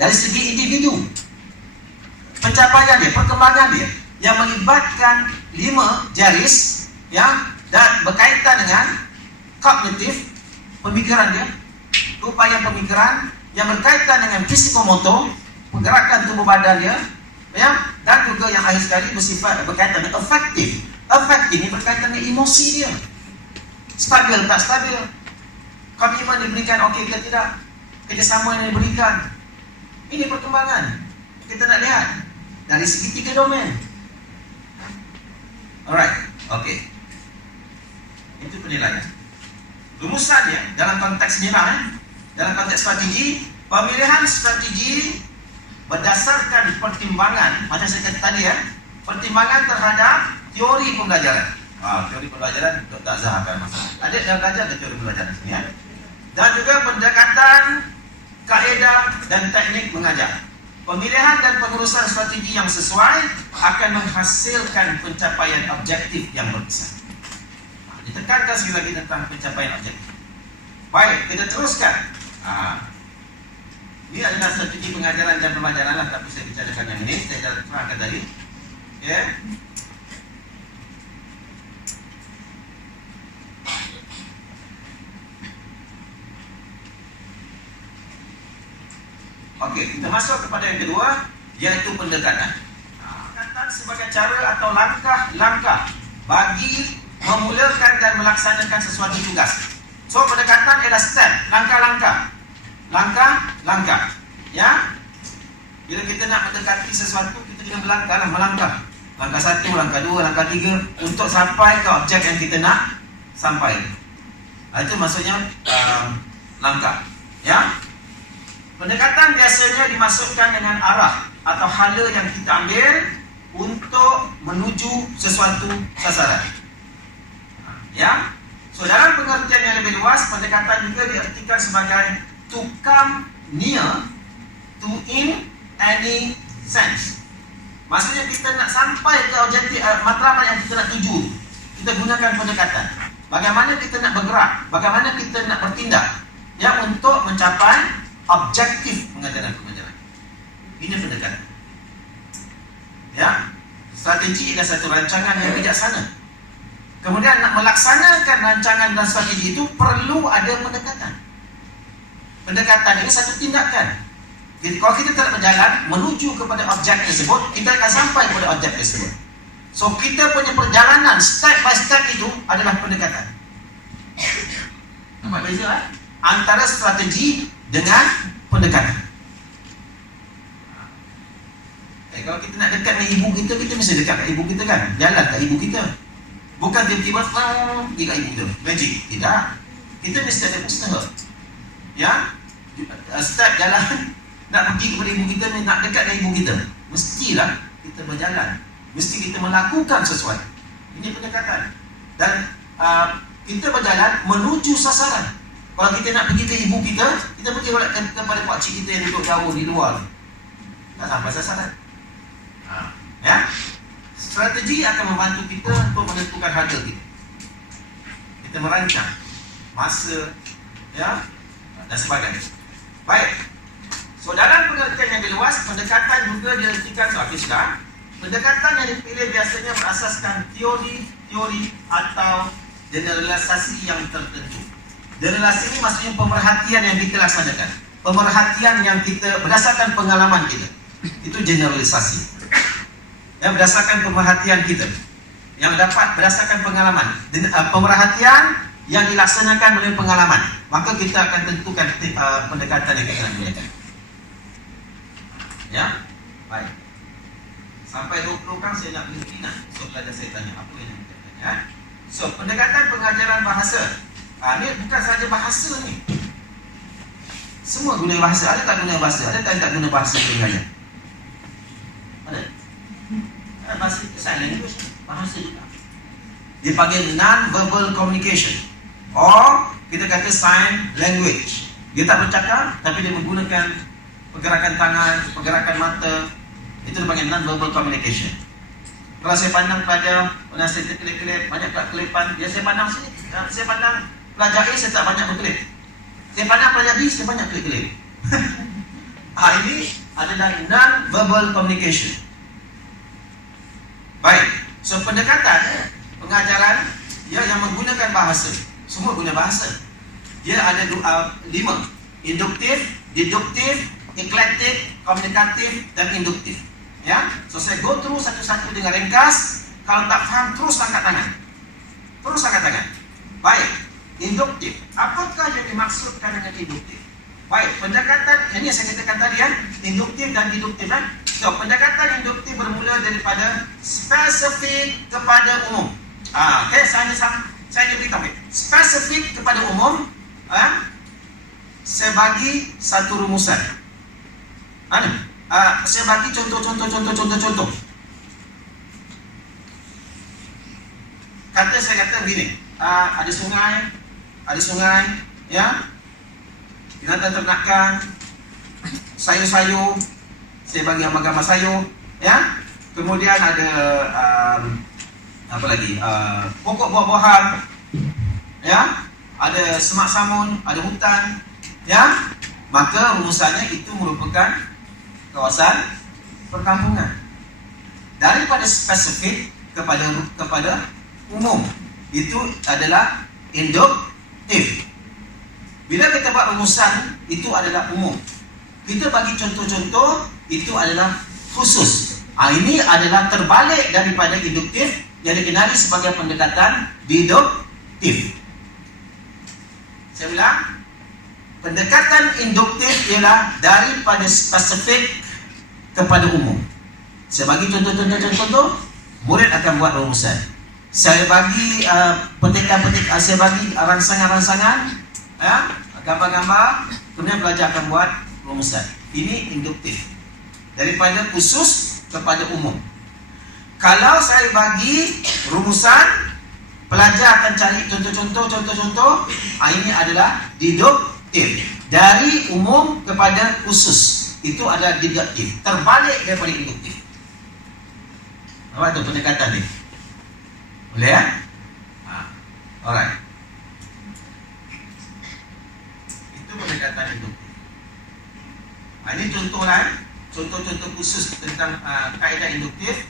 dari segi individu, pencapaian dia, perkembangan dia, yang melibatkan 5 jaris, ya, dan berkaitan dengan kognitif, pemikiran dia, upaya pemikiran yang berkaitan dengan psikomotor, pergerakan tubuh badan dia, ya, dan juga yang akhir sekali bersifat berkaitan dengan afektif. Afektif ini berkaitan dengan emosi dia. Stabil tak stabil? Komitmen diberikan okey ke tidak? Kerjasama yang diberikan. Ini perkembangan. Kita nak lihat dari segi 3 domain. Alright, okey. Itu penilaian. Rumusannya dalam konteks nilai, dalam konteks strategi, pemilihan strategi berdasarkan pertimbangan, macam saya kata tadi ya, pertimbangan terhadap teori pembelajaran. Teori pembelajaran untuk tak zaharkan masalah. Adik dah belajar ke teori pembelajaran sini ya? Dan juga pendekatan, kaedah dan teknik mengajar. Pemilihan dan pengurusan strategi yang sesuai akan menghasilkan pencapaian objektif yang berkesan. Ditekankan sekali lagi tentang pencapaian objektif. Baik, kita teruskan. Ini adalah strategi pengajaran dan pembelajaran lah, tapi saya bicarakan yang ini, saya dah terangkan tadi. Ya. Okey, kita masuk kepada yang kedua, iaitu pendekatan. Pendekatan sebagai cara atau langkah-langkah bagi memulakan dan melaksanakan sesuatu tugas. So, pendekatan adalah step, langkah-langkah. Ya, bila kita nak mendekati sesuatu, kita kena melangkah. Langkah 1, langkah 2, langkah 3 untuk sampai ke objek yang kita nak sampai. Itu maksudnya langkah. Ya, pendekatan biasanya dimasukkan dengan arah atau hala yang kita ambil untuk menuju sesuatu sasaran. Ya, so dalam pengertian yang lebih luas, pendekatan juga diartikan sebagai to come near to in any sense. Maksudnya kita nak sampai ke objektif matlamat yang kita nak tuju, kita gunakan pendekatan. Bagaimana kita nak bergerak, bagaimana kita nak bertindak, ya, untuk mencapai objektif pengajaran. Ini pendekatan. Ya, strategi adalah satu rancangan yang bijaksana. Kemudian nak melaksanakan rancangan dan strategi itu perlu ada pendekatan. Pendekatan ini satu tindakan. Jadi kalau kita tak berjalan menuju kepada objek tersebut, kita akan sampai kepada objek tersebut. So kita punya perjalanan step by step itu adalah pendekatan. Nampak beza antara strategi dengan pendekatan. Kalau kita nak dekat dengan ibu kita, kita mesti dekat kat ibu kita kan, jalan kat ibu kita. Bukan tiba-tiba pergi kat ibu kita, magic. Tidak. Kita mesti ada usaha. Ya, step jalan nak pergi kepada ibu kita, nak dekat dengan ibu kita, mestilah kita berjalan, mesti kita melakukan sesuatu. Ini pendekatan. Dan kita berjalan menuju sasaran. Kalau kita nak pergi ke ibu kita, kita pergi kepada pak cik kita yang duduk jauh di luar, tak sampai sasaran. Ya, strategi akan membantu kita untuk menentukan harga kita. Kita merancang masa, ya, dan sebagainya. Baik. So dalam pengertian yang lebih luas, pendekatan juga diartikan sudah. Pendekatan yang dipilih biasanya berasaskan teori atau generalisasi yang tertentu. Generalisasi ini maksudnya pemerhatian yang kita laksanakan, pemerhatian yang kita berdasarkan pengalaman kita. Itu generalisasi. Yang berdasarkan pemerhatian kita, yang dapat berdasarkan pengalaman, pemerhatian yang dilaksanakan melalui pengalaman, maka kita akan tentukan pendekatan yang kita nak gunakan. Ya, baik. Sampai 20 kan saya nak berhenti nak. So pelajar saya tanya apa yang nak tanya. Ya? So pendekatan pengajaran bahasa. Ini bukan sahaja bahasa ni. Semua guna bahasa. Ada tak guna bahasa? Ada tak guna bahasa pengajar? Ada. Bahasa sign language, bahasa juga. Dipanggil non-verbal communication. Or kita kata sign language. Dia tak bercakap, tapi dia menggunakan pergerakan tangan, pergerakan mata. Itu dipanggil non-verbal communication. Kalau saya pandang pelajar, pernah saya terkelip-kelip, banyak kekelipan. Dia saya pandang sini, saya pandang pelajar A, saya tak banyak berkelip. Saya pandang pelajar B, saya banyak kelip-kelip. Ini adalah non-verbal communication. Baik, so pendekatan pengajaran yang menggunakan bahasa. Semua guna bahasa. Dia ada 5: induktif, deduktif, eklektik, komunikatif, dan induktif. Ya, so saya go through satu-satu dengan ringkas. Kalau tak faham, terus angkat tangan. Terus angkat tangan. Baik, induktif. Apakah yang dimaksudkan dengan induktif? Baik, pendekatan ini yang saya katakan tadi ya, induktif dan deduktif kan. So, pendekatan induktif bermula daripada spesifik kepada umum. Okay, saya beritahu. Spesifik kepada umum, saya bagi satu rumusan. Saya bagi contoh. Saya kata begini, ada sungai, ya, binatang ternakan, sayur-sayur, saya bagi gambar-gambar sayur, ya. Kemudian ada apa lagi? Pokok buah-buahan, ya. Ada semak samun, ada hutan, ya. Maka rumusannya itu merupakan kawasan perkampungan. Daripada spesifik kepada umum, itu adalah induktif. Bila kita buat rumusan, itu adalah umum. kita bagi contoh-contoh itu adalah khusus. Ini adalah terbalik daripada induktif yang dikenali sebagai pendekatan deduktif. Saya ulang, pendekatan induktif ialah daripada spesifik kepada umum. Saya bagi contoh-contoh, murid akan buat rumusan. Saya bagi petikan-petikan, saya bagi rangsangan-rangsangan, gambar-gambar, kemudian pelajar akan buat rumusan. Ini induktif. Daripada khusus kepada umum. Kalau saya bagi rumusan, pelajar akan cari contoh-contoh. Ini adalah deduktif. Dari umum kepada khusus, itu adalah deduktif. Terbalik daripada induktif. Apa tu pendekatan ni? Boleh ya? Alright. Itu pendekatan induktif. Ini contoh-contoh khusus tentang kaedah induktif,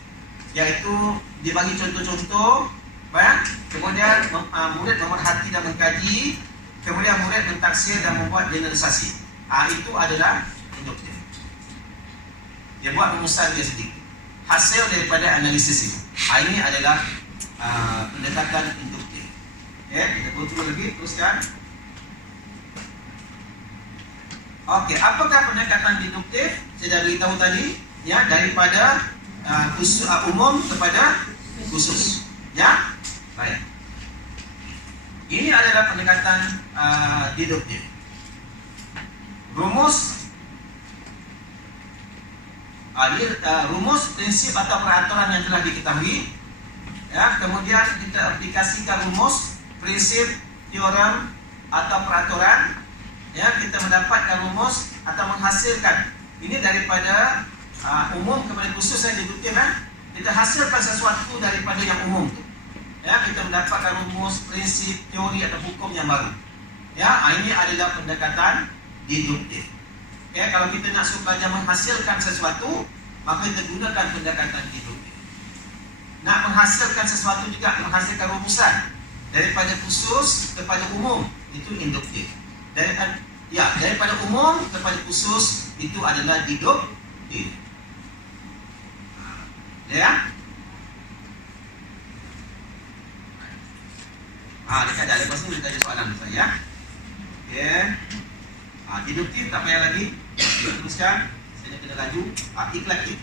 iaitu dibagi contoh-contoh, kemudian murid memerhati dan mengkaji, kemudian murid mentaksir dan membuat generalisasi. Itu adalah induktif. Dia buat rumusan dia sendiri, hasil daripada analisis itu. Ini adalah pendekatan induktif. Kita go lagi, teruskan. Okey, apakah pendekatan deduktif? Saya dah beritahu tadi, ya, daripada umum kepada khusus. Ya, baik. Ini adalah pendekatan deduktif. Rumus, rumus, prinsip atau peraturan yang telah diketahui. Ya, kemudian kita aplikasikan rumus, prinsip, teorem atau peraturan. Ya, kita mendapatkan rumus atau menghasilkan. Ini daripada umum kepada khusus yang deduktif. Kita hasilkan sesuatu daripada yang umum tu. Ya, kita mendapatkan rumus, prinsip, teori atau hukum yang baru. Ya, ini adalah pendekatan deduktif. Ya, kalau kita nak supaya menghasilkan sesuatu, maka kita gunakan pendekatan deduktif. Nak menghasilkan sesuatu juga menghasilkan rumusan daripada khusus kepada umum, itu induktif. Daripada umum kepada khusus, itu adalah deduktif. Ya? Dekat dah. Lepas ni kita ada soalan saya. Okay. Deduktif tak payah lagi. Teruskan. Saya kena laju. Ikhlatif.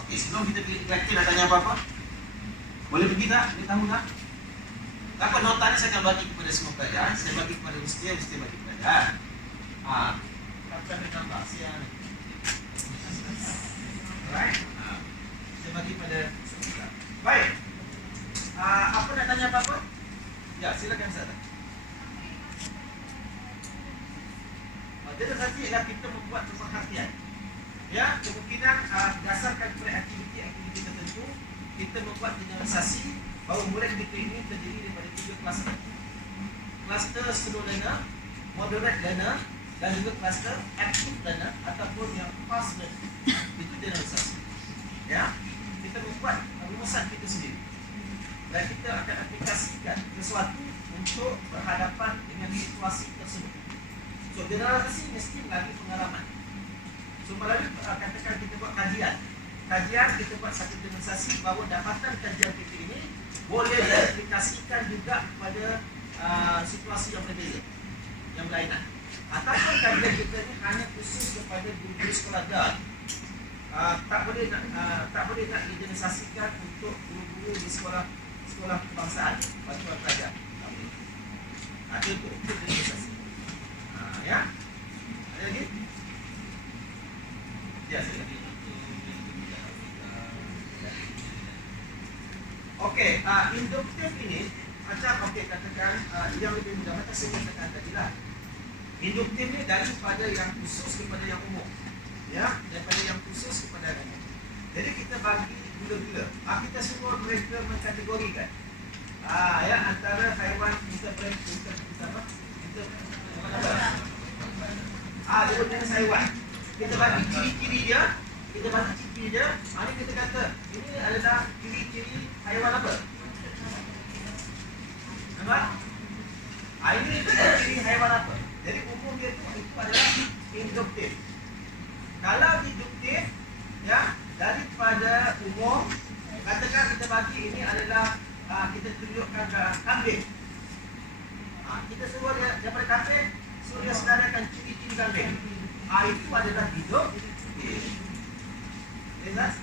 Okey, sebelum kita pergi ikhlatif, nak tanya apa-apa? Boleh pergi tak? Boleh tahu tak? Apa nota ni saya akan bagi kepada semua pelajar. Saya bagi kepada Ustaz bagi pelajar. Kapten dia nampak siang. Alright. Saya bagi pada semua. Baik. Apa nak tanya apa-apa? Ya, silakan Ustaz. Generalisasi ialah kita membuat pemerhatian. Ya, kemungkinan berdasarkan kepada aktiviti tertentu, kita membuat generalisasi bahawa murid kita ini terdiri daripada 3 kluster. Kluster slow learner, moderate learner dan juga kluster active learner ataupun yang fast learner. Itu generalisasi. Ya, kita membuat rumusan kita sendiri. Dan kita akan aplikasikan sesuatu untuk berhadapan dengan situasi tersebut. So, generalisasi mesti melalui pengalaman. So, melalui katakan kita buat kajian, kita buat satu generalisasi bahawa dapatan kajian kita ini boleh diaplikasikan juga kepada situasi yang berbeza, yang berlainan. Ataupun kajian kita ini hanya khusus kepada guru-guru sekolah dah. Tak boleh nak digeneralisasikan untuk guru-guru di sekolah kebangsaan, bantuan pelajar. Ada untuk generalisasi. Ya, ada lagi? Ya, silakan. Okey, induktif ini macam katakan yang lebih mudah macam saya katakan tadi lah. Induktif ni daripada yang khusus kepada yang umum. Ya, daripada yang khusus kepada yang umum. Jadi kita bagi gula-gula. Kita semua mereka mengkategorikan. Ya, antara haiwan kita dia jenis haiwan. Kita bagi ciri-ciri dia. Ini kita kata ini adalah ciri-ciri haiwan apa? Nampak? Ini ciri haiwan apa? Jadi umum dia itu adalah induktif. Kalau deduktif, ya, daripada umum, katakan kita bagi ini adalah kita tunjukkan kambing. Kita suruh dia daripada kambing, suruh dia senaraikan ciri-ciri kambing. Itu adalah hidup. Jelas?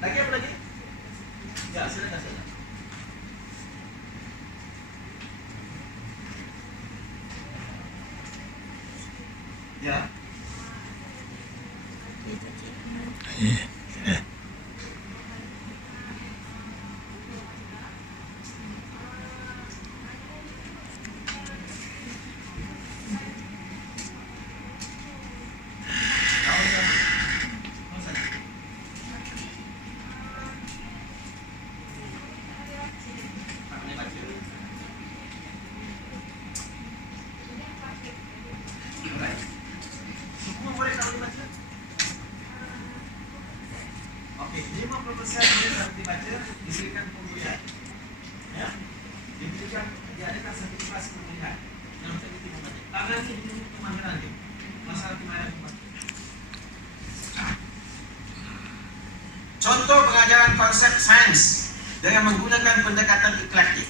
Lagi apa lagi? Ya, silakan. Ya. Semua boleh tahu dibaca? Okey, 50% boleh tahu dibaca, diberikan pemilihan. Ya. Diberikan, diadakan satu kelas pemilihan. Yang saya itu membaca. Tangan ini dulu kemahiran dia. Masalah kemahiran membaca. Contoh pengajaran konsep sains dengan menggunakan pendekatan eklektik.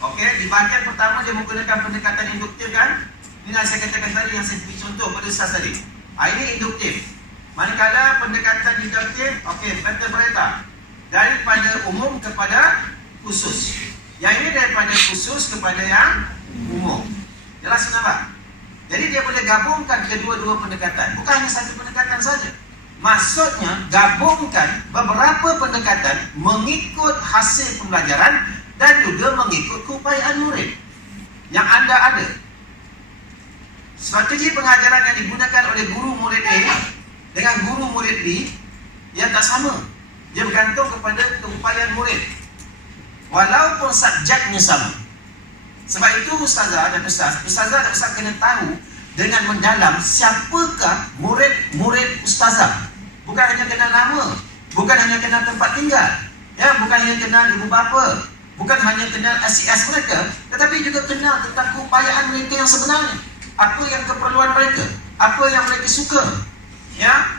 Okey, di bahagian pertama dia menggunakan pendekatan induktif kan? Ini yang saya katakan tadi, yang saya beri contoh pada Ustaz tadi. Ini induktif. Manakala pendekatan induktif, okey, vertebrata. Daripada umum kepada khusus. Yang ini daripada khusus kepada yang umum. Jelas kenapa? Jadi dia boleh gabungkan kedua-dua pendekatan. Bukan hanya satu pendekatan saja. Maksudnya, gabungkan beberapa pendekatan mengikut hasil pembelajaran dan juga mengikut keupayaan murid yang anda ada. Strategi pengajaran yang digunakan oleh guru murid A dengan guru murid B yang tak sama. Dia bergantung kepada keupayaan murid. Walaupun subjeknya sama. Sebab itu ustazah dan ustaz kena tahu dengan mendalam siapakah murid-murid ustazah. Bukan hanya kenal nama, bukan hanya kenal tempat tinggal, ya, bukan hanya kenal ibu bapa, bukan hanya kenal SES mereka, tetapi juga kenal tentang keupayaan mereka yang sebenarnya. Apa yang keperluan mereka, apa yang mereka suka, ya.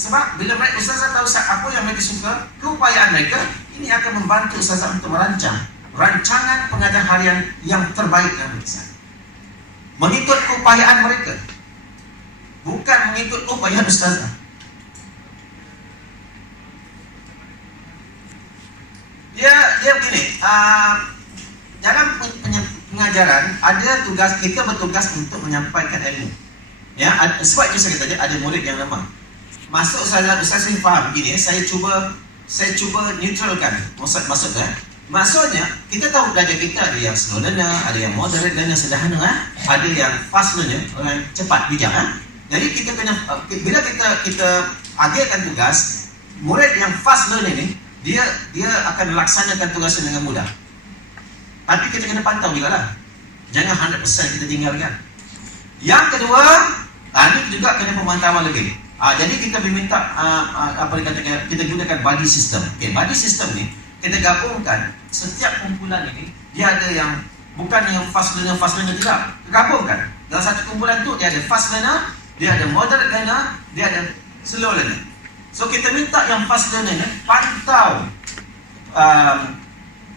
Sebab bila mereka ustazah tahu apa yang mereka suka, keupayaan mereka, ini akan membantu ustazah untuk merancang rancangan pengajaran harian yang terbaik dalam mereka. Mengikut keupayaan mereka, bukan mengikut keupayaan ustazah. Dia begini, dalam pengajaran ada tugas, kita bertugas untuk menyampaikan ilmu. Ya, sebab itu saya kata ada murid yang lemah. Masuk saya faham begini, saya cuba neutralkan maksudnya. Maksudnya kita tahu belajar kita ada yang slow learner, ada yang moderate learner, sederhana, ada yang fast learner, orang cepat bijak. Jadi kita kena, bila kita agihkan tugas, murid yang fast learner ni dia akan melaksanakan tugasnya dengan mudah. Tapi kita kena pantau juga lah. Jangan 100% kita tinggalkan. Yang kedua, ini juga kena pemantauan lagi. Jadi kita diminta apa dikatakan, kita gunakan body system. Okay, body system ni kita gabungkan setiap kumpulan ini. Dia ada yang bukan yang fast learner tidak. Kita gabungkan. Dalam satu kumpulan tu dia ada fast learner, dia ada moderate learner, dia ada slow learner. So kita minta yang fast learner ni pantau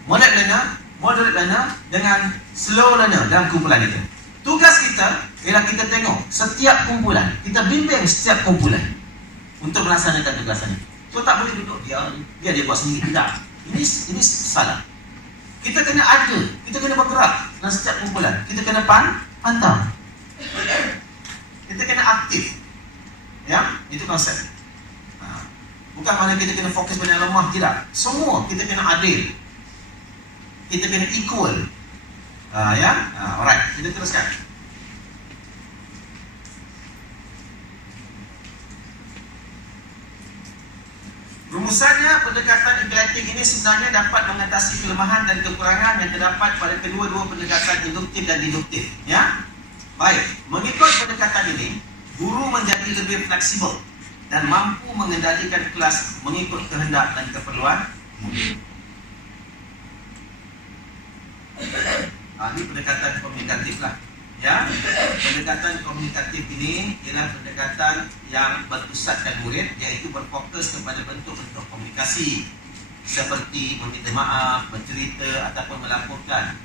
moderate learner dengan slow learner dalam kumpulan itu. Tugas kita ialah kita tengok setiap kumpulan, kita bimbing setiap kumpulan untuk melaksanakan tugas ini. So tak boleh duduk biar dia buat sendiri, tidak. Ini salah. Kita kena ada, kita kena bergerak dalam setiap kumpulan. Kita kena pantau. Kita kena aktif. Ya, itu konsep. Bukan mana kita kena fokus pada yang lemah, tidak. Semua kita kena adil. Kita kena equal. Alright, kita teruskan. Rumusannya, pendekatan eklektik ini sebenarnya dapat mengatasi kelemahan dan kekurangan yang terdapat pada kedua-dua pendekatan induktif dan deduktif. Ya, baik. Mengikut pendekatan ini, guru menjadi lebih fleksibel dan mampu mengendalikan kelas mengikut kehendak dan keperluan murid. Ini pendekatan komunikatif lah. Ya, pendekatan komunikatif ini ialah pendekatan yang berpusatkan murid, iaitu berfokus kepada bentuk-bentuk komunikasi seperti meminta maaf, bercerita ataupun melaporkan.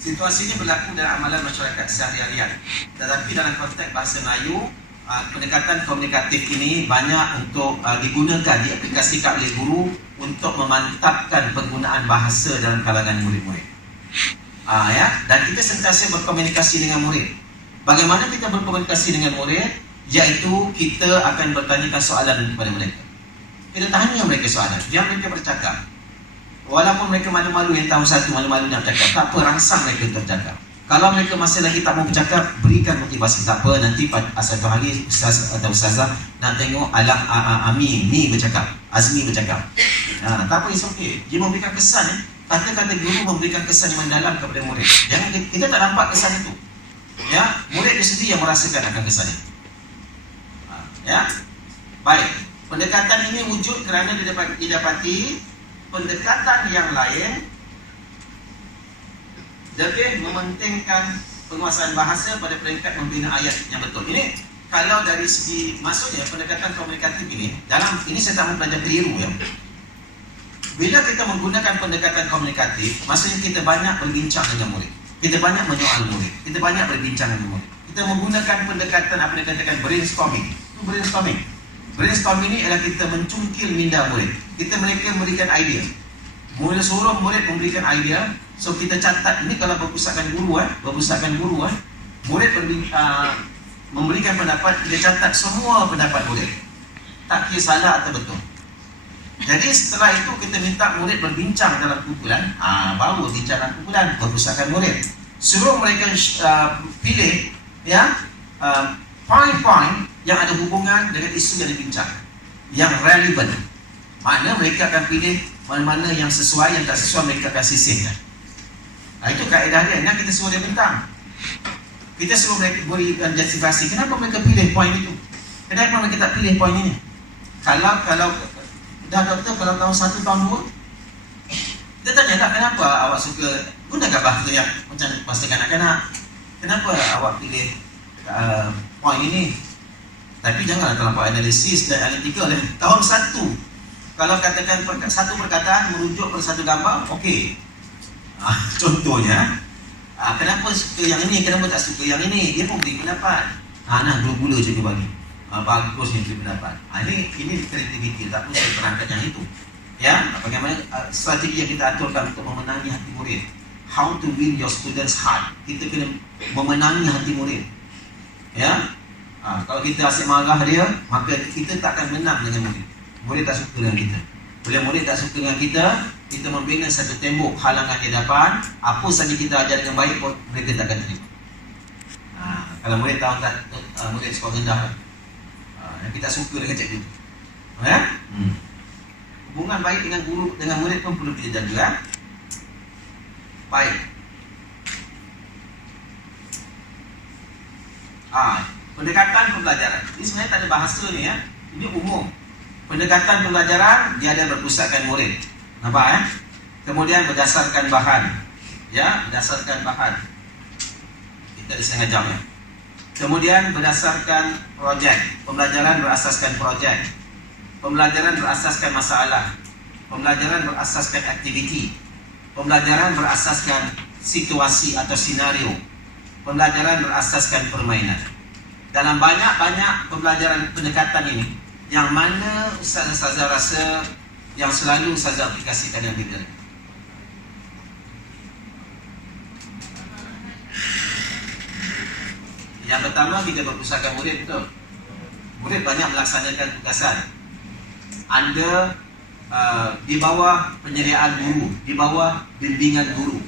Situasi ini berlaku dalam amalan masyarakat sehari-harian. Tetapi dalam konteks bahasa Melayu, pendekatan komunikatif ini banyak untuk digunakan, diaplikasikan oleh guru untuk memantapkan penggunaan bahasa dalam kalangan murid-murid. Dan kita sentiasa berkomunikasi dengan murid. Bagaimana kita berkomunikasi dengan murid? Iaitu kita akan bertanyakan soalan kepada mereka. Kita tanya mereka soalan, biar mereka bercakap. Walaupun mereka malu-malu yang tahun satu, malu-malu nak bercakap, tak apa, rangsang mereka untuk bercakap. Kalau mereka masih lagi tak mau bercakap, berikan motivasi. Tak apa, nanti satu hari ustaz atau ustazah nak tengok Mi bercakap, Azmi bercakap. Tak apa, it's okay. Dia memberikan kesan. Kata-kata guru memberikan kesan yang mendalam kepada murid. Jangan kita tak nampak kesan itu. Murid itu sendiri yang merasakan akan kesan itu. Baik, pendekatan ini wujud kerana didapati pendekatan yang lain lebih mementingkan penguasaan bahasa pada peringkat membina ayat yang betul. Ini kalau dari segi maksudnya pendekatan komunikatif ini, dalam ini saya tak mau belajar keliru ya. Bila kita menggunakan pendekatan komunikatif, maksudnya kita banyak berbincang dengan murid, kita banyak menyoal murid, kita banyak berbincang dengan murid. Kita menggunakan pendekatan apa yang dikatakan brainstorming. Itu brainstorming. Brainstorming ini adalah kita mencungkil minda murid. Mereka memberikan idea. Mula suruh murid memberikan idea. So kita catat ini kalau berpusatkan guru, murid memberikan pendapat, kita catat semua pendapat murid. Tak kira salah atau betul. Jadi setelah itu kita minta murid berbincang dalam kumpulan, baru bincang dalam kumpulan, berpusatkan murid. Suruh mereka pilih poin-poin yang ada hubungan dengan isu yang dibincang, yang relevan. Mana mereka akan pilih mana-mana yang sesuai, yang tak sesuai mereka akan sisihkan. Itu kaedah dia. Yang kita suruh dia bintang. Kita suruh mereka berikan justifikasi. Kenapa mereka pilih poin itu? Kenapa mereka tak pilih poin ini? Kalau dah doktor, kalau tahun 1, tahun 2, kita tanya tak kenapa awak suka guna gambar tu yang macam pasal kanak-kanak. Kenapa awak pilih poin ini? Tapi janganlah terlampau analisis dan analitikal. Tahun 1, kalau katakan satu perkataan merujuk pada satu gambar, okey. Contohnya, kenapa suka yang ini, kenapa tak suka yang ini? Dia pun beri pendapat. Gula-gula je dia bagi. Bagus yang beri pendapat. Ini kreativiti, tak perlu saya terangkan yang itu. Bagaimana strategi yang kita aturkan untuk memenangi hati murid. How to win your students' heart. Kita kena memenangi hati murid. Kalau kita asyik marah dia, maka kita tak akan menang dengan murid. Murid tak suka dengan kita. Bila murid tak suka dengan kita membina satu tembok halangan di hadapan. Apa saja kita ajar dengan baik pun mereka tak akan terima. Kalau murid tahu tak, murid skor rendah, kita suka dengan cikgu. Hubungan baik dengan guru dengan murid pun perlu kita jaga. Baik. Pendekatan pembelajaran. Ini sebenarnya tak ada bahasa ni ya. Ini umum. Pendekatan pembelajaran dia ada berpusatkan murid. Nampak Kemudian berdasarkan bahan. Berdasarkan bahan. Kita ada setengah jam ya. Kemudian berdasarkan projek. Pembelajaran berasaskan projek. Pembelajaran berasaskan masalah. Pembelajaran berasaskan aktiviti. Pembelajaran berasaskan situasi atau senario. Pembelajaran berasaskan permainan. Dalam banyak-banyak pembelajaran pendekatan ini, yang mana ustaz-ustazah rasa yang selalu ustazah aplikasikan yang bidang? Yang pertama, kita berpusatkan murid, betul. Murid banyak melaksanakan tugasan. Anda di bawah penyediaan guru, di bawah bimbingan guru.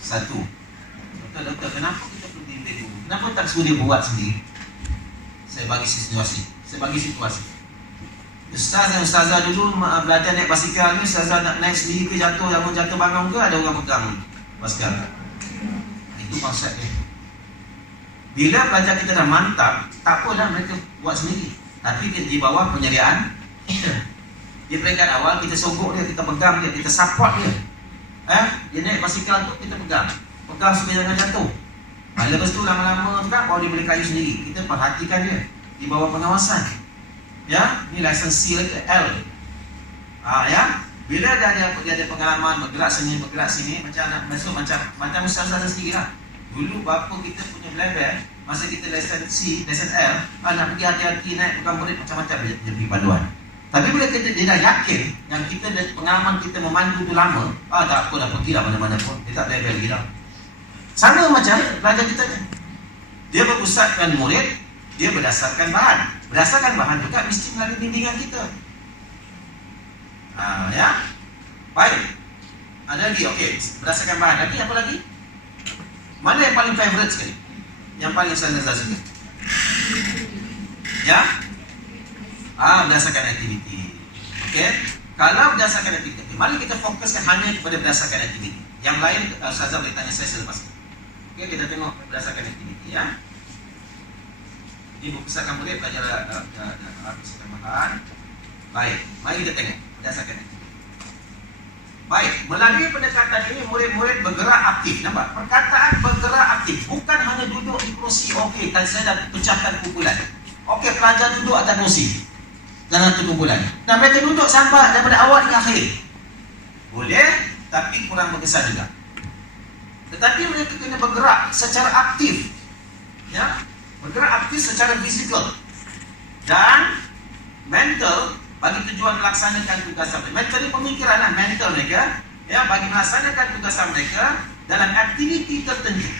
Satu. Doktor, kenapa kita perlu bimbing guru? Kenapa tak suruh dia buat sendiri? Saya bagi situasi. Ustaz dan ustazah dulu belajar naik basikal ni, ustazah nak naik sendiri ke jatuh bangun ke, ada orang pegang basikal. Itu konsep dia. Bila belajar kita dah mantap, tak apalah mereka buat sendiri. Tapi di bawah penyediaan kita. Di peringkat awal kita sogok dia, kita pegang dia, kita support dia. Dia naik basikal tu kita pegang supaya jangan jatuh. Lepas tu lama-lama tu kan baru dia beli kayu sendiri. Kita perhatikan dia di bawah pengawasan. Ya, ni license C lagi L. Ya, bila dia ada pengalaman bergerak sini macam nak masuk macam usaha sendiri lah. Dulu bapa kita punya level masa kita license C, license L, nak pergi hati-hati naik bukan murid macam-macam dia pergi panduan. Tapi bila dia dah yakin yang kita pengalaman kita memandu tu lama, tak apa dah pergi lah mana-mana pun, dia tak level lagi dah. Sama macam pelajar kita ni. Dia berpusatkan murid, dia berdasarkan bahan. Berdasarkan bahan juga mesti melalui bimbingan kita. Ya. Baik. Ada lagi, okey. Berdasarkan bahan. Lagi apa lagi? Mana yang paling favorite sekali? Yang paling saya suka? Ya. Berdasarkan aktiviti. Okey. Kalau berdasarkan aktiviti, mari kita fokuskan hanya kepada berdasarkan aktiviti. Yang lain Ustazah boleh tanya saya selepas. Okey, kita tengok berdasarkan aktiviti ya. Ini pusatkan murid belajar pusatkan bahan. Baik, mari kita tengok berdasarkan aktiviti. Baik, melalui pendekatan ini murid-murid bergerak aktif. Nampak? Perkataan bergerak aktif bukan hanya duduk di kerusi. Okey, tadi saya dah pecahkan kumpulan. Okey, pelajar duduk atas kerusi dalam satu kumpulan. Dan mereka duduk sampai daripada awal hingga akhir. Boleh, tapi kurang berkesan juga. Tetapi mereka kena bergerak secara aktif. Ya, bergerak aktif secara fizikal dan mental bagi tujuan melaksanakan tugasan mereka. Mental ni pemikiran mental mereka ya, bagi melaksanakan tugasan mereka dalam aktiviti tertentu.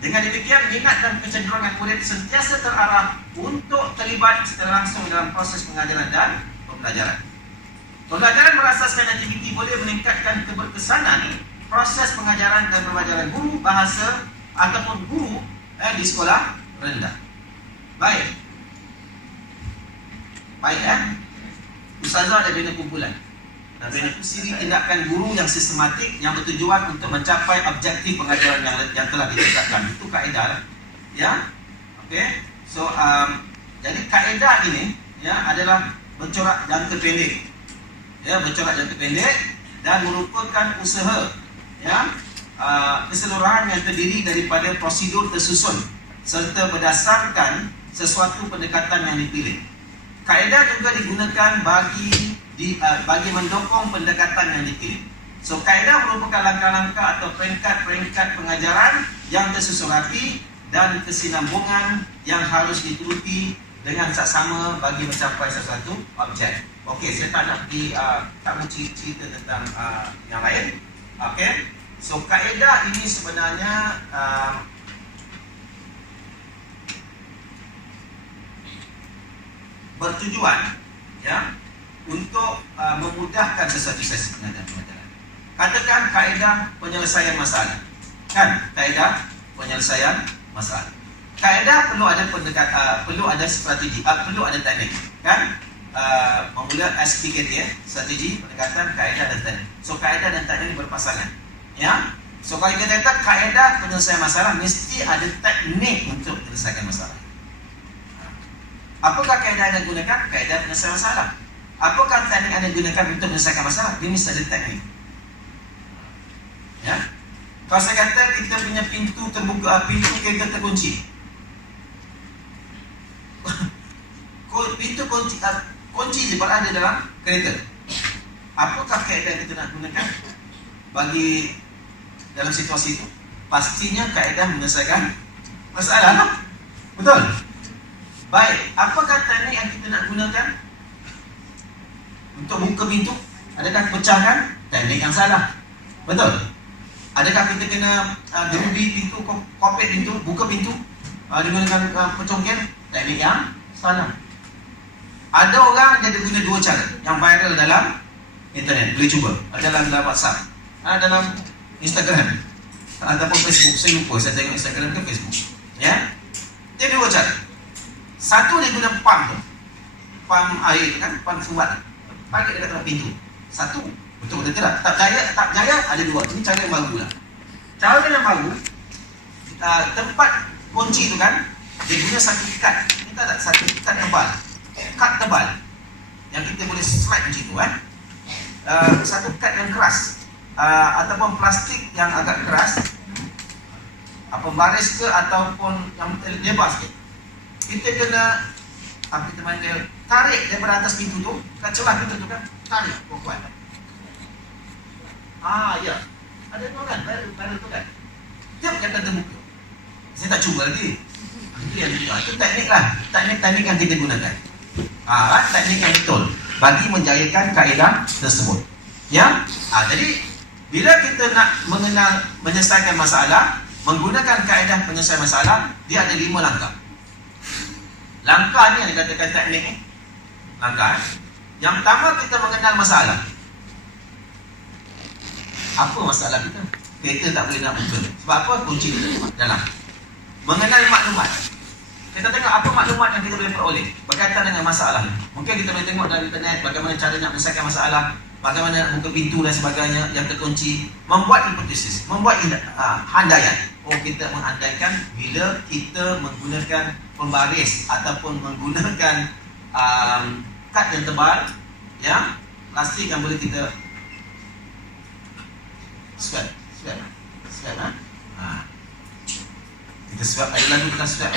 Dengan demikian, minat dan kecenderungan murid sentiasa terarah untuk terlibat secara langsung dalam proses pengajaran dan pembelajaran. Pembelajaran berasaskan aktiviti boleh meningkatkan keberkesanan proses pengajaran dan pembelajaran guru bahasa ataupun guru di sekolah rendah. Baik. Ustazah ada bina kumpulan. Dan bina siri tindakan guru yang sistematik yang bertujuan untuk mencapai objektif pengajaran yang telah ditetapkan. Itu kaedah ya. Okey. So jadi kaedah ini ya adalah bercorak jangka pendek. Ya, bercorak jangka pendek dan merupakan usaha ya keseluruhan yang terdiri daripada prosedur tersusun serta berdasarkan sesuatu pendekatan yang dipilih. Kaedah juga digunakan bagi mendukung pendekatan yang dipilih. So kaedah merupakan langkah-langkah atau peringkat-peringkat pengajaran yang tersusun rapi dan kesinambungan yang harus dituruti dengan saksama bagi mencapai sesuatu objek. Okey, saya tak nak pergi tak mau cerita tentang yang lain. Okey. So kaedah ini sebenarnya bertujuan ya untuk memudahkan sesuatu sesi pengajaran. Katakan kaedah penyelesaian masalah. Kan? Kaedah penyelesaian masalah. Kaedah perlu ada perlu ada strategi, perlu ada teknik, kan? Memula SPKT ya, strategi, pendekatan, kaedah dan teknik. So kaedah dan teknik berpasangan. Ya. So kalau kita kata kaedah penyelesaian masalah, mesti ada teknik untuk menyelesaikan masalah. Apakah kaedah yang digunakan? Kaedah penyelesaian masalah. Apakah teknik yang digunakan untuk menyelesaikan masalah? Dia mesti ada teknik. Ya. Kalau saya kata kita punya pintu terbuka, pintu kereta terkunci. Pintu kunci je berada dalam kereta. Apakah kaedah yang kita nak gunakan bagi dalam situasi itu? Pastinya kaedah menyelesaikan masalah. Betul? Baik, apakah teknik yang kita nak gunakan untuk buka pintu? Adakah pecahkan? Teknik yang salah. Betul? Adakah kita kena gerubi pintu, kopek pintu, buka pintu dengan pecongkel? Teknik yang salah. Ada orang dia guna dua cara yang viral dalam internet. Boleh cuba. Dalam WhatsApp, dalam Instagram ataupun Facebook. Saya lupa saya tengok Instagram ke Facebook. Ya. Dia dua cara. Satu dia guna pump air kan, pump sumbat. Bagi dekat dalam pintu. Satu. Betul atau tidak? Tak jaya ada dua. Ini cara yang baru lah. Cara yang baru, tempat kunci tu kan, dia guna satu ikat. Kita tak satu ikat tebal. Kad tebal yang kita boleh slide macam tu kan. Satu kad yang keras ataupun plastik yang agak keras. Apa pembaris ke ataupun yang lebar sikit, kita kena kita main dia tarik daripada atas pintu tu, kat celah pintu tu kan, tarik kuat. Ya. Ada tu kan, baru tu kan. Tiap kata terbuka. Saya tak cuba lagi. Itu yang itu teknik lah. Teknik yang kita gunakan. Teknik yang betul bagi menjayakan kaedah tersebut. Ya. Jadi bila kita nak menyelesaikan masalah menggunakan kaedah penyelesaian masalah, dia ada 5 langkah. Langkah ni yang dikatakan teknik ni. Langkah. Yang pertama, kita mengenal masalah. Apa masalah kita? Kita tak boleh nak buka. Sebab apa? Kunci kita dalam mengenal maklumat. Kita tengok apa maklumat yang kita boleh peroleh berkaitan dengan masalah. Mungkin kita boleh tengok dari internet bagaimana cara nak menyelesaikan masalah, bagaimana buka pintu dan sebagainya yang terkunci. Membuat hipotesis, membuat handaian. Kita mengandaikan bila kita menggunakan pembaris ataupun menggunakan kad yang tebal, ya, plastik yang boleh kita swab. Kita swab, ada lagu kita swab.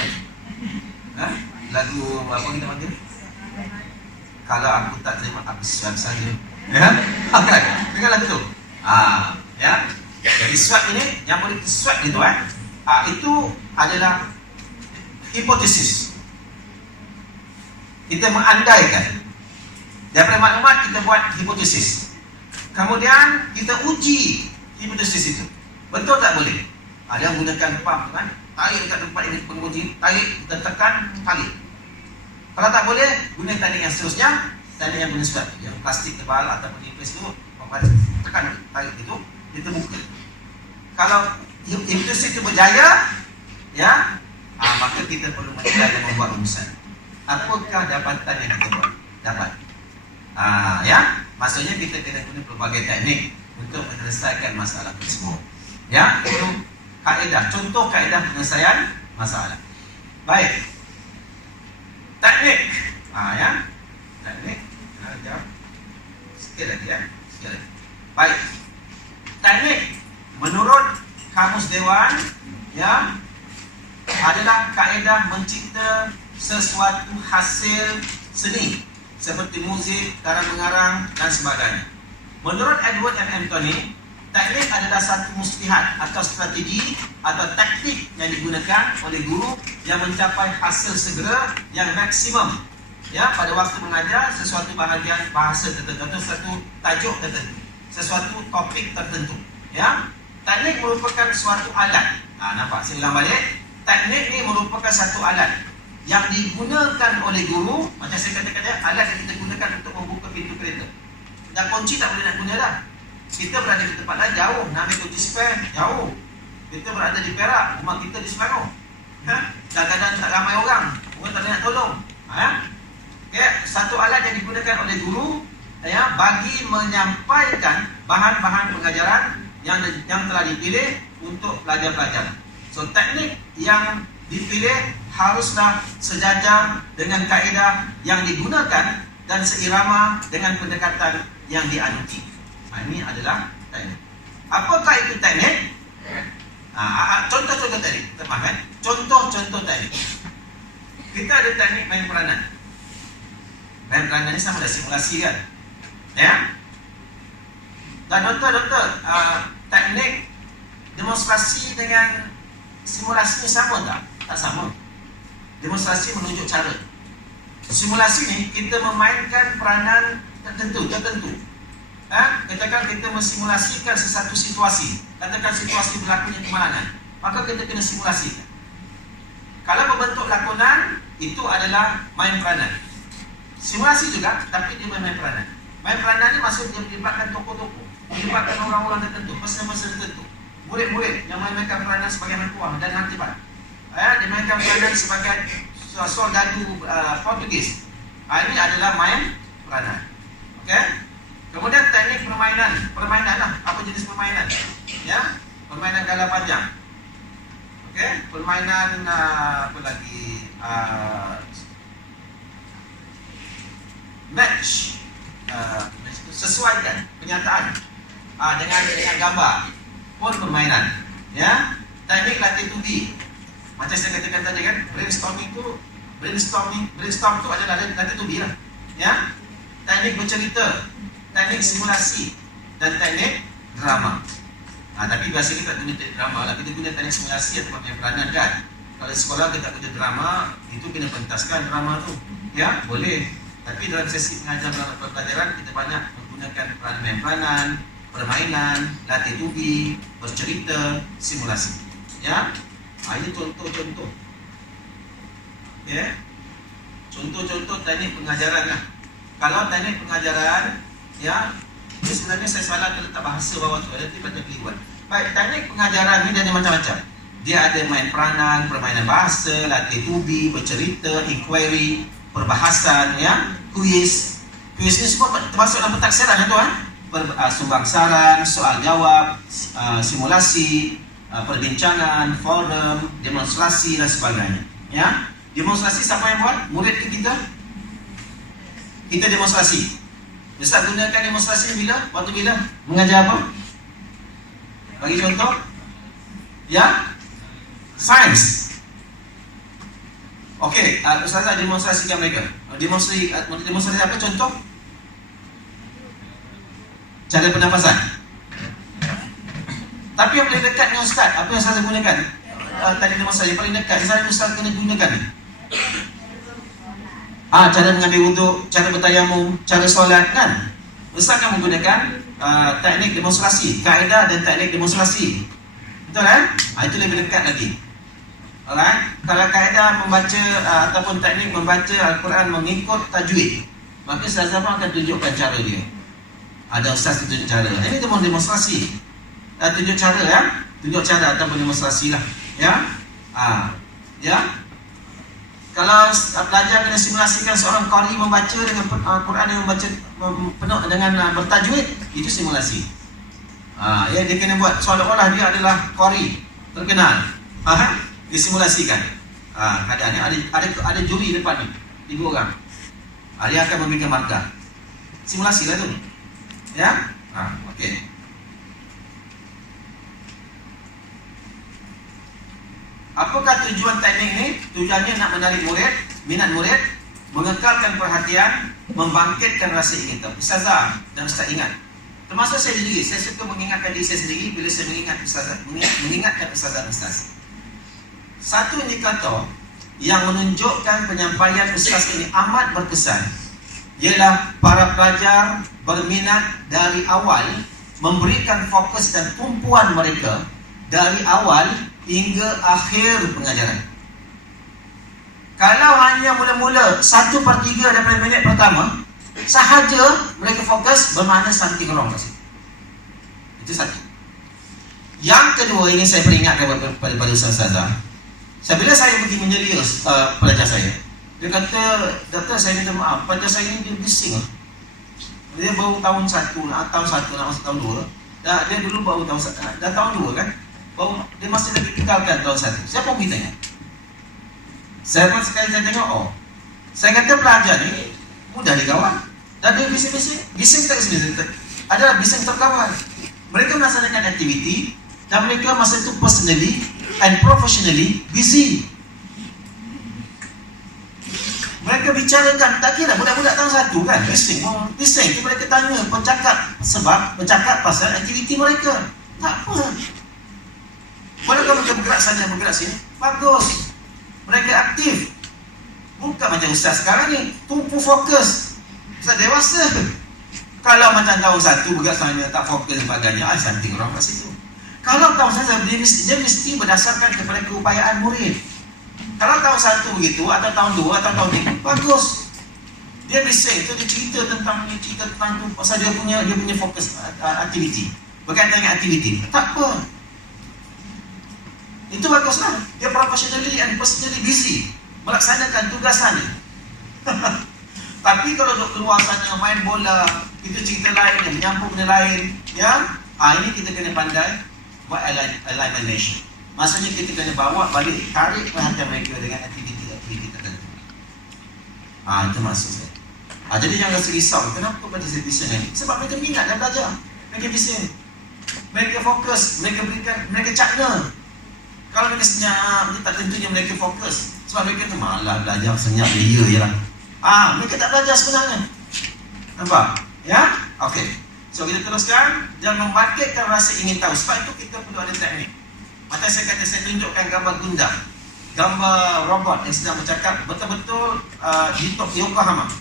Lagu apa kita panggil? Kalau aku tak terima, aku swab saja. Ya, kan? Dengar lagu tu. Ya. Jadi swab ini yang boleh kita swab itu itu adalah hipotesis. Kita mengandaikan daripada maklumat, kita buat hipotesis. Kemudian kita uji hipotesis itu. Betul tak boleh? Ada yang gunakan pump kan? Tarik dekat tempat ini penguji, tarik, kita tekan, tarik. Kalau tak boleh, guna teknik yang seterusnya, teknik yang guna swab, yang plastik tebal ataupun nipis itu, tekan, tarik itu, kita buka. Kalau hipotesis itu berjaya, ya, maka kita perlu mencoba membuat rumusan. Apakah dapatan yang kita buat? Dapat. Ya, maksudnya kita kena guna pelbagai teknik untuk menyelesaikan masalah tersebut. Ya, itu kaedah, contoh kaedah penyelesaian masalah. Baik. Teknik. Ya. Teknik. Sikit lagi ya. Sikit lagi. Baik. Teknik menurut Kamus Dewan, ya, adalah kaedah mencipta sesuatu hasil seni seperti muzik, cara mengarang dan sebagainya. Menurut Edward M. Anthony, teknik adalah satu muslihat atau strategi atau taktik yang digunakan oleh guru yang mencapai hasil segera yang maksimum, ya, pada waktu mengajar sesuatu bahagian bahasa tertentu atau sesuatu tajuk tertentu, sesuatu topik tertentu. Ya, teknik merupakan suatu alat. Nampak? Saya ulang balik. Teknik ni merupakan satu alat yang digunakan oleh guru. Macam saya katakan, alat yang kita gunakan untuk membuka pintu kereta. Dan kunci tak boleh nak guna dah. Kita berada di tempat lain jauh, nak ambil kunci spare jauh. Kita berada di Perak, rumah kita di Selangor. Kadang-kadang tak ramai orang tak ada nak tolong. Satu alat yang digunakan oleh guru, ya, bagi menyampaikan bahan-bahan pengajaran yang telah dipilih untuk pelajar-pelajar. So teknik yang dipilih haruslah sejajar dengan kaedah yang digunakan dan seirama dengan pendekatan yang dianuti. Ini adalah teknik. Apakah itu teknik? Contoh-contoh teknik. Contoh-contoh teknik. Kita ada teknik main peranan. Main peranan ini sama ada simulasi kan? Ya. Dan doktor, teknik demonstrasi dengan simulasi ini sama tak? Tak sama. Demonstrasi menunjuk cara. Simulasi ni kita memainkan peranan tertentu. Katakan kita mensimulasikan sesuatu situasi. Katakan situasi berlakunya kemalangan, maka kita kena simulasikan. Kalau berbentuk lakonan, itu adalah main peranan. Simulasi juga, tapi dia main peranan. Main peranan ni maksudnya melibatkan tokoh-tokoh, melibatkan orang-orang tertentu, person-person tertentu, murid-murid yang memainkan peranan sebagai mentua dan hantibat. Dia mainkan peranan sebagai soldadu Portugis. Ini adalah main peranan. Okey. Kemudian teknik permainan lah. Apa jenis permainan? Ya, permainan gala panjang. Okey, permainan apa lagi? Match. Sesuaikan penyataan dengan gambar pun permainan. Ya. teknik latih to be. Macam saya katakan tadi kan, brainstorm tu adalah latih to be lah. Ya, teknik bercerita, teknik simulasi dan teknik drama. Tapi biasanya kita guna teknik drama lah, kita guna teknik simulasi atau pakai peranan kan. Kalau sekolah kita guna drama, itu kena pentaskan drama tu. Ya, boleh. Tapi dalam sesi pengajar pelajaran kita banyak menggunakan peranan, permainan, latih to be, bercerita, simulasi. Ya, ini contoh-contoh. Ya, contoh-contoh teknik pengajaran lah. Kalau teknik pengajaran, ya, ini sebenarnya saya salah letak bahasa bawah tu, ada tiba-tiba keliruan. Baik, teknik pengajaran ni ada macam-macam. Dia ada main peranan, permainan bahasa, latih to be, bercerita, inquiry, perbahasan, ya, kuis. Kuis ni semua termasuk dalam pentaksiran ya tuan. Sumbang saran, soal jawab, simulasi, perbincangan, forum, demonstrasi dan sebagainya. Ya, demonstrasi siapa yang buat? Murid ke kita? Kita demonstrasi. Ustaz gunakan demonstrasi bila? Waktu bila? Mengajar apa? Bagi contoh. Ya, sains. Okey, Ustazah demonstrasikan mereka. Demonstrasi apa contoh? Cara pernafasan. Tapi yang paling dekat dengan Ustaz, apa yang Ustaz gunakan? Tadi demonstrasi yang paling dekat, Ustaz kena gunakan ni. Cara mengambil wuduk, cara bertayamum, cara solat kan. Ustaz akan menggunakan teknik demonstrasi, kaedah dan teknik demonstrasi. Betul kan? Itu lebih dekat lagi. Alright. Kalau kaedah membaca ataupun teknik membaca Al-Quran mengikut tajwid, maka Ustaz Zafar akan tunjukkan cara dia. Ada Ustaz tunjuk cara. Ini demonstrasi. Tunjuk cara ya. Tunjuk cara ataupun demonstrasi lah. Ya. Ya. Kalau pelajar kena simulasikan seorang qari membaca dengan Al-Quran yang membaca penuh dengan bertajwid, itu simulasi. Ya, dia kena buat seolah-olah dia adalah qari terkenal. Disimulasikan. Keadaannya ada juri depan ni, 3 orang. Dia akan memberikan markah. Simulasi lah tu. Ya? Okey. Apakah tujuan teknik ni? Tujuannya nak menarik murid, minat murid, mengekalkan perhatian, membangkitkan rasa ingin tahu. Ustazah dan Ustaz ingat. Termasuk saya sendiri, saya suka mengingatkan diri saya sendiri bila saya mengingatkan Ustazah dan Ustaz. Satu indikator yang menunjukkan penyampaian Ustaz ini amat berkesan ialah para pelajar berminat dari awal, memberikan fokus dan tumpuan mereka dari awal hingga akhir pengajaran. Kalau hanya mula-mula 1/3 daripada minit pertama sahaja mereka fokus, bermakna something wrong kat situ. Itu satu. Yang kedua ingin saya peringatkan kepada Ustazah. Bila saya pergi menyelia pelajar saya, dia kata, "Doktor, saya minta maaf, pelajar saya ni dia bising." Dia baru tahun 1 nak masuk tahun 2. Dia dulu baru dah tahun 2 kan. Dia masih lagi tinggalkan tahun 1. Siapa pergi tanya? Saya pun sekali saya tengok, saya kata pelajar ni mudah dikawal. Dan dia bising-bising. Bising tak bising. Adalah bising terkawal. Mereka melaksanakan aktiviti dan mereka masa itu personally and professionally busy. Mereka bicarakan, tak kira budak-budak tahun 1 kan, bising. Itu mereka tanya, bercakap pasal aktiviti mereka. Tak apa. Mereka bergerak sana, bergerak sini. Bagus. Mereka aktif. Bukan macam Ustaz sekarang ni, tumpu fokus. Ustaz dewasa. Kalau macam tahun 1 bergerak sana, tak fokus dan sebagainya, something wrong kat situ. Kalau tahun 1, dia mesti berdasarkan kepada keupayaan murid. Kalau tahun 1 begitu, atau tahun 2, atau tahun 3, bagus. Dia bising, tu dia cerita tentang tu, pasal dia punya fokus aktiviti. Berkaitan dengan aktiviti. Tak apa. Itu baguslah. Dia professionally and personally busy melaksanakan tugasannya. Tapi kalau duduk keluar sana main bola, itu cerita lain, menyambung benda lain, ya. Ini kita kena pandai buat alignment nation. Maksudnya kita kena bawa balik, tarik perhatian mereka dengan aktiviti tertentu. Itu maksud saya. Jadi jangan rasa risau. Kenapa pada saya bising ni? Sebab mereka minat dan belajar. Mereka bising. Mereka fokus, mereka cakna. Kalau mereka senyap, tak tentunya mereka fokus. Sebab mereka tu malah belajar senyap dia je lah. Mereka tak belajar sebenarnya. Nampak? Ya? Okey. So kita teruskan. Jangan membangkitkan rasa ingin tahu. Sebab itu kita perlu ada teknik. Macam saya kata, saya tunjukkan gambar Gundam, gambar robot yang sedang bercakap. Betul-betul di Yokohama.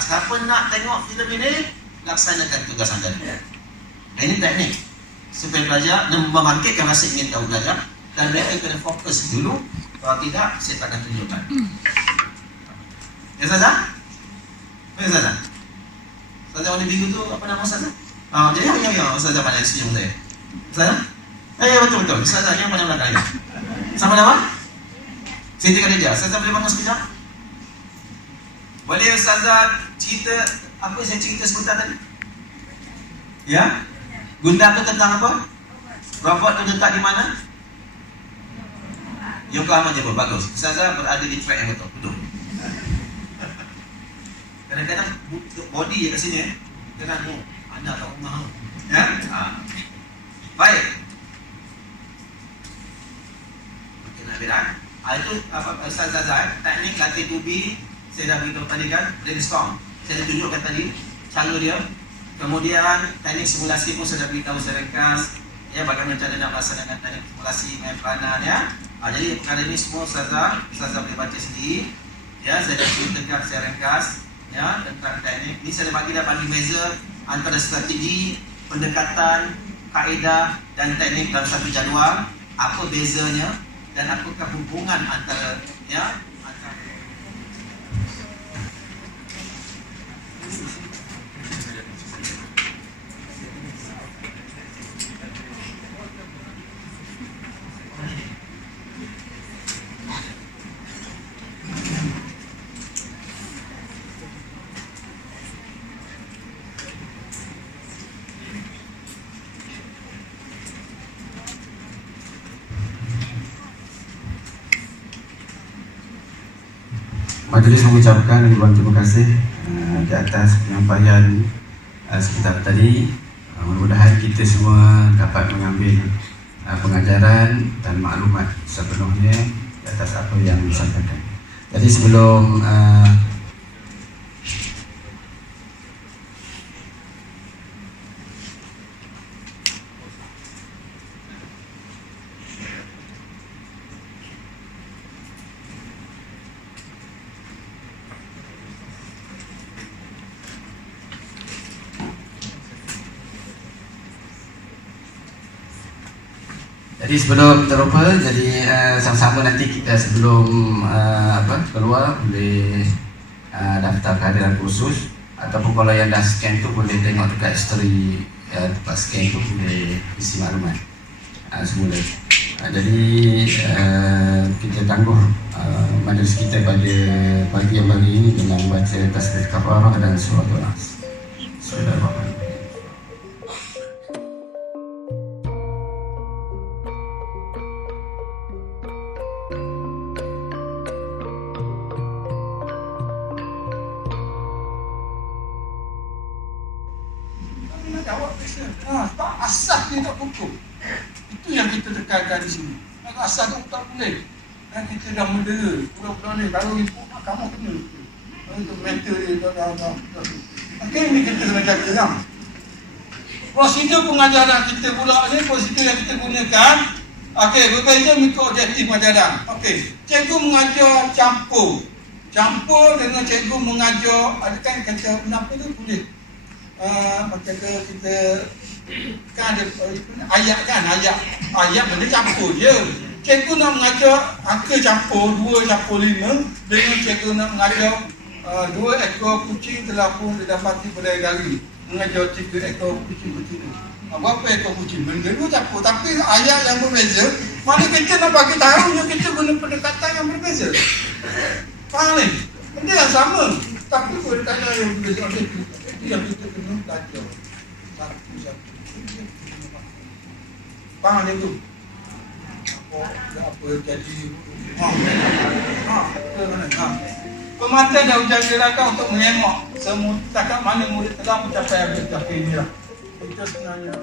Siapa nak tengok filem ini, laksanakan tugas anda. Ini teknik supaya pelajar membangkitkan rasa ingin tahu belajar. Dan mereka kena fokus dulu. Kalau tidak, saya takkan tunjukkan. Ya Ustazah? Ya Ustazah? Ustazah Wali Bigu tu apa nama Ustazah? Ya Ustazah pandai senyum saya. Ustazah? Ya betul. Ustazah yang mana belakang ini? Sama nama? Siti Khadijah. Ustazah boleh bangun sekejap? Boleh Ustazah cerita apa yang saya cerita sebentar tadi? Ya? Gundam tu tentang apa? Robot tu letak di mana? Yokohama Jepun. Bagus. Ustazah berada di track yang betul. Kadang-kadang body je kat sini kadang anda tak mahu. Ya? Baik. Okey, nak berak. Itu apa Ustazah teknik latih tubi. Saya dah beritahu tadi kan, brainstorm. Saya dah tunjukkan tadi cara dia. Kemudian teknik simulasi pun saya dah beritahu secara ringkas. Ya, bagaimana cara nak melaksanakan teknik simulasi main peranan ya. Jadi perkara ini semua Ustazah boleh baca sendiri. Ya, saya dah ceritakan secara ringkas ya tentang teknik. Ini saya dah bagi beza antara strategi, pendekatan, kaedah dan teknik dalam satu jadual. Apa bezanya dan apakah hubungan antara Majlis mengucapkan ribuan terima kasih di atas penyampaian sebentar tadi. Mudah-mudahan kita semua dapat mengambil pengajaran dan maklumat sepenuhnya di atas apa yang disampaikan. Jadi sebelum terlupa, jadi sama-sama nanti kita sebelum keluar boleh daftar kehadiran khusus, ataupun kalau yang dah scan tu boleh tengok dekat history tempat scan tu, boleh isi maklumat semula. Jadi kita tangguh majlis kita pada pagi yang hari ini dengan baca tasbih kafarah dan surah Al-Nas. Bismillahirrahmanirrahim. Tak asas dia tak hukum. Itu yang kita tekankan di sini. Asas tu tak boleh. Dan kita dah mendera. Budak-budak ni kalau ikut mahkamah kena. Untuk mental dia dah. Okey, ni kita kena jaga kan. Prosedur pengajaran kita pula ni, prosedur yang kita gunakan. Okey, berbeza mengikut objektif pengajaran. Okey, cikgu mengajar campur dengan cikgu mengajar, ada kan kata kenapa tu boleh. Macam kita kan ada ayat benda campur je. Cikgu nak mengajar angka campur 2 campur 5 dengan cikgu nak mengajar 2 ekor kucing telah pun didapati berlari-lari, mengajar 3 ekor kucing betina. Berapa ekor kucing? Benda 2 campur, tapi ayat yang berbeza. Mana kita nak bagi tahu yang kita guna pendekatan yang berbeza. Faham ni? Benda yang sama, tapi pendekatan yang berbeza. Yang kita kena belajar satu-satu. Faham dia tu? Apa jadi pemata dah ujian gerakan untuk mengemok semua setakat mana murid telah mencapai habis akhir ini lah. Itu sebenarnya.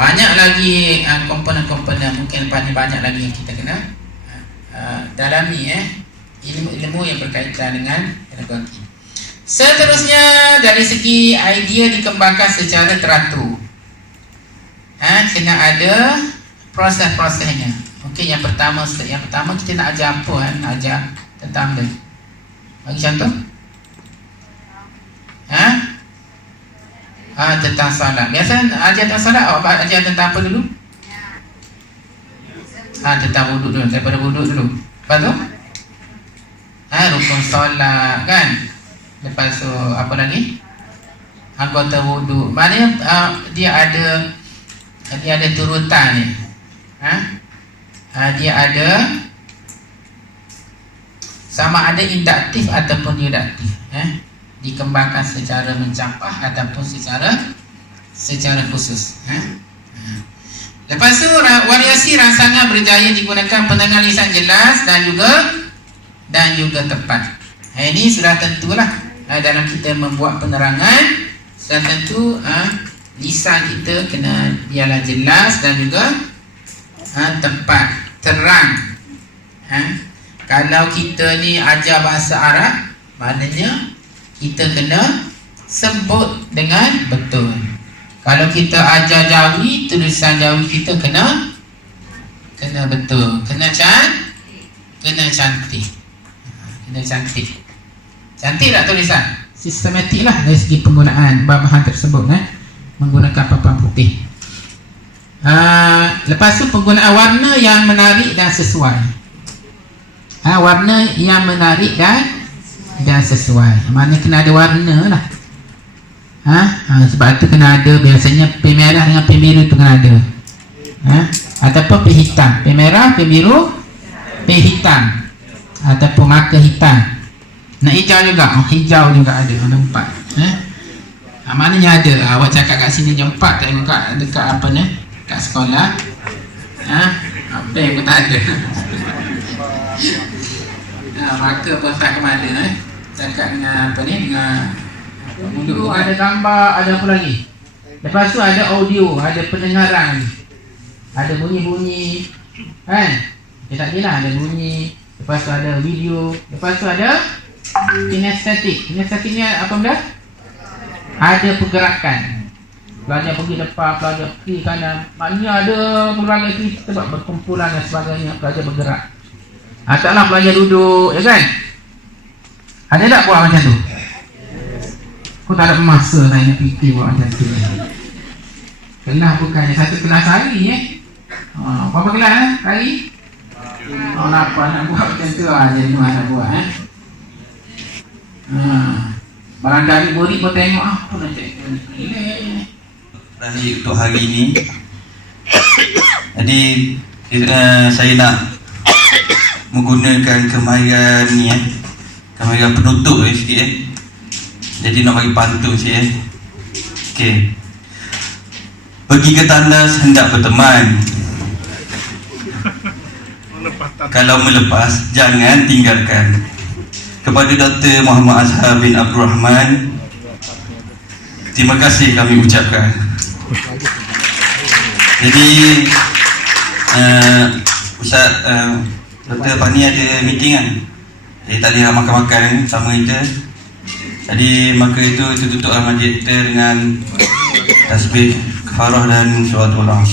banyak lagi komponen-komponen, mungkin banyak lagi yang kita kena dalami ilmu-ilmu yang berkaitan dengan pedagogi. Seterusnya, dari segi idea dikembangkan secara teratur. Kena ada proses-prosesnya. Okey, yang pertama kita nak ajar apa? Nak ajar tentang dia. Bagi contoh. Tentang solat. Biasa ajar tentang solat, awak ajar tentang apa dulu? Tentang wuduk dulu, daripada wuduk dulu. Lepas tu? Rukun solat kan. Lepas tu apa lagi? Anggota wuduk. Maknanya dia ada turutan ni. Dia ada sama ada induktif ataupun deduktif. Dikembangkan secara mencampah ataupun secara khusus. Lepas tu variasi rangsangan berjaya digunakan pendengar lisan jelas dan juga tepat. Ini sudah tentulah dalam kita membuat penerangan, sudah tentu lisan kita kena biarlah jelas dan juga tepat, terang. Kalau kita ni ajar bahasa Arab, maknanya kita kena sebut dengan betul. Kalau kita ajar Jawi, tulisan Jawi kita kena betul, kena cantik. Cantik tak tulisan? Sistematik lah dari segi penggunaan bahan tersebut, menggunakan papan putih. Lepas tu penggunaan warna yang menarik dan sesuai. Warna yang menarik dan sesuai. Maknanya kena ada warna lah. Sebab tu kena ada, biasanya pen merah dengan pen biru tu kena ada. Ataupun pen hitam. Pen merah, pen biru, pen hitam. Ataupun marker hitam. Nak hijau juga. Hijau juga ada. Nampak. Maknanya ada. Awak cakap kat sini jam 4 tengok dekat apa ni? Kat sekolah. Pen pun tak ada. Marker pun tak ke mana. Cakap dengan apa ni? Dengan mulut ada gambar, ada apa lagi? Lepas tu ada audio, ada pendengaran, ada bunyi-bunyi, kan? Tak jelas, ada bunyi. Lepas tu ada video. Lepas tu ada kinestetik. Kinestetik ni apa benda? Ada pergerakan. Pelajar pergi depan, pelajar pergi kanan. Maknanya ada pelbagai aktiviti sebab berkumpulan dan sebagainya. Pelajar bergerak. Taklah pelajar duduk, ya kan? Ada tak buat macam tu? Kau tak ada masa saya nak fikir buat macam tu. Kelas bukannya satu kelas hari berapa kelas hari? Kenapa nak buat macam tu jadi mana buat barangkali murid pun tengok apa nak cakap Hari untuk hari ini. Jadi saya nak menggunakan kemahiran ni kemahiran penutup sikit Jadi nak bagi pantun sikit Okey. Pergi ke tandas hendak berteman. Kalau melepas jangan tinggalkan. Kepada Dr. Muhammad Azhar bin Abdul Rahman, terima kasih kami ucapkan. Jadi Ustaz Dr. Fani ada meeting kan. Jadi tadi makan-makan sama kita. Jadi maka itu tutuplah majlis kita dengan tasbih kafarah dan suratul Al.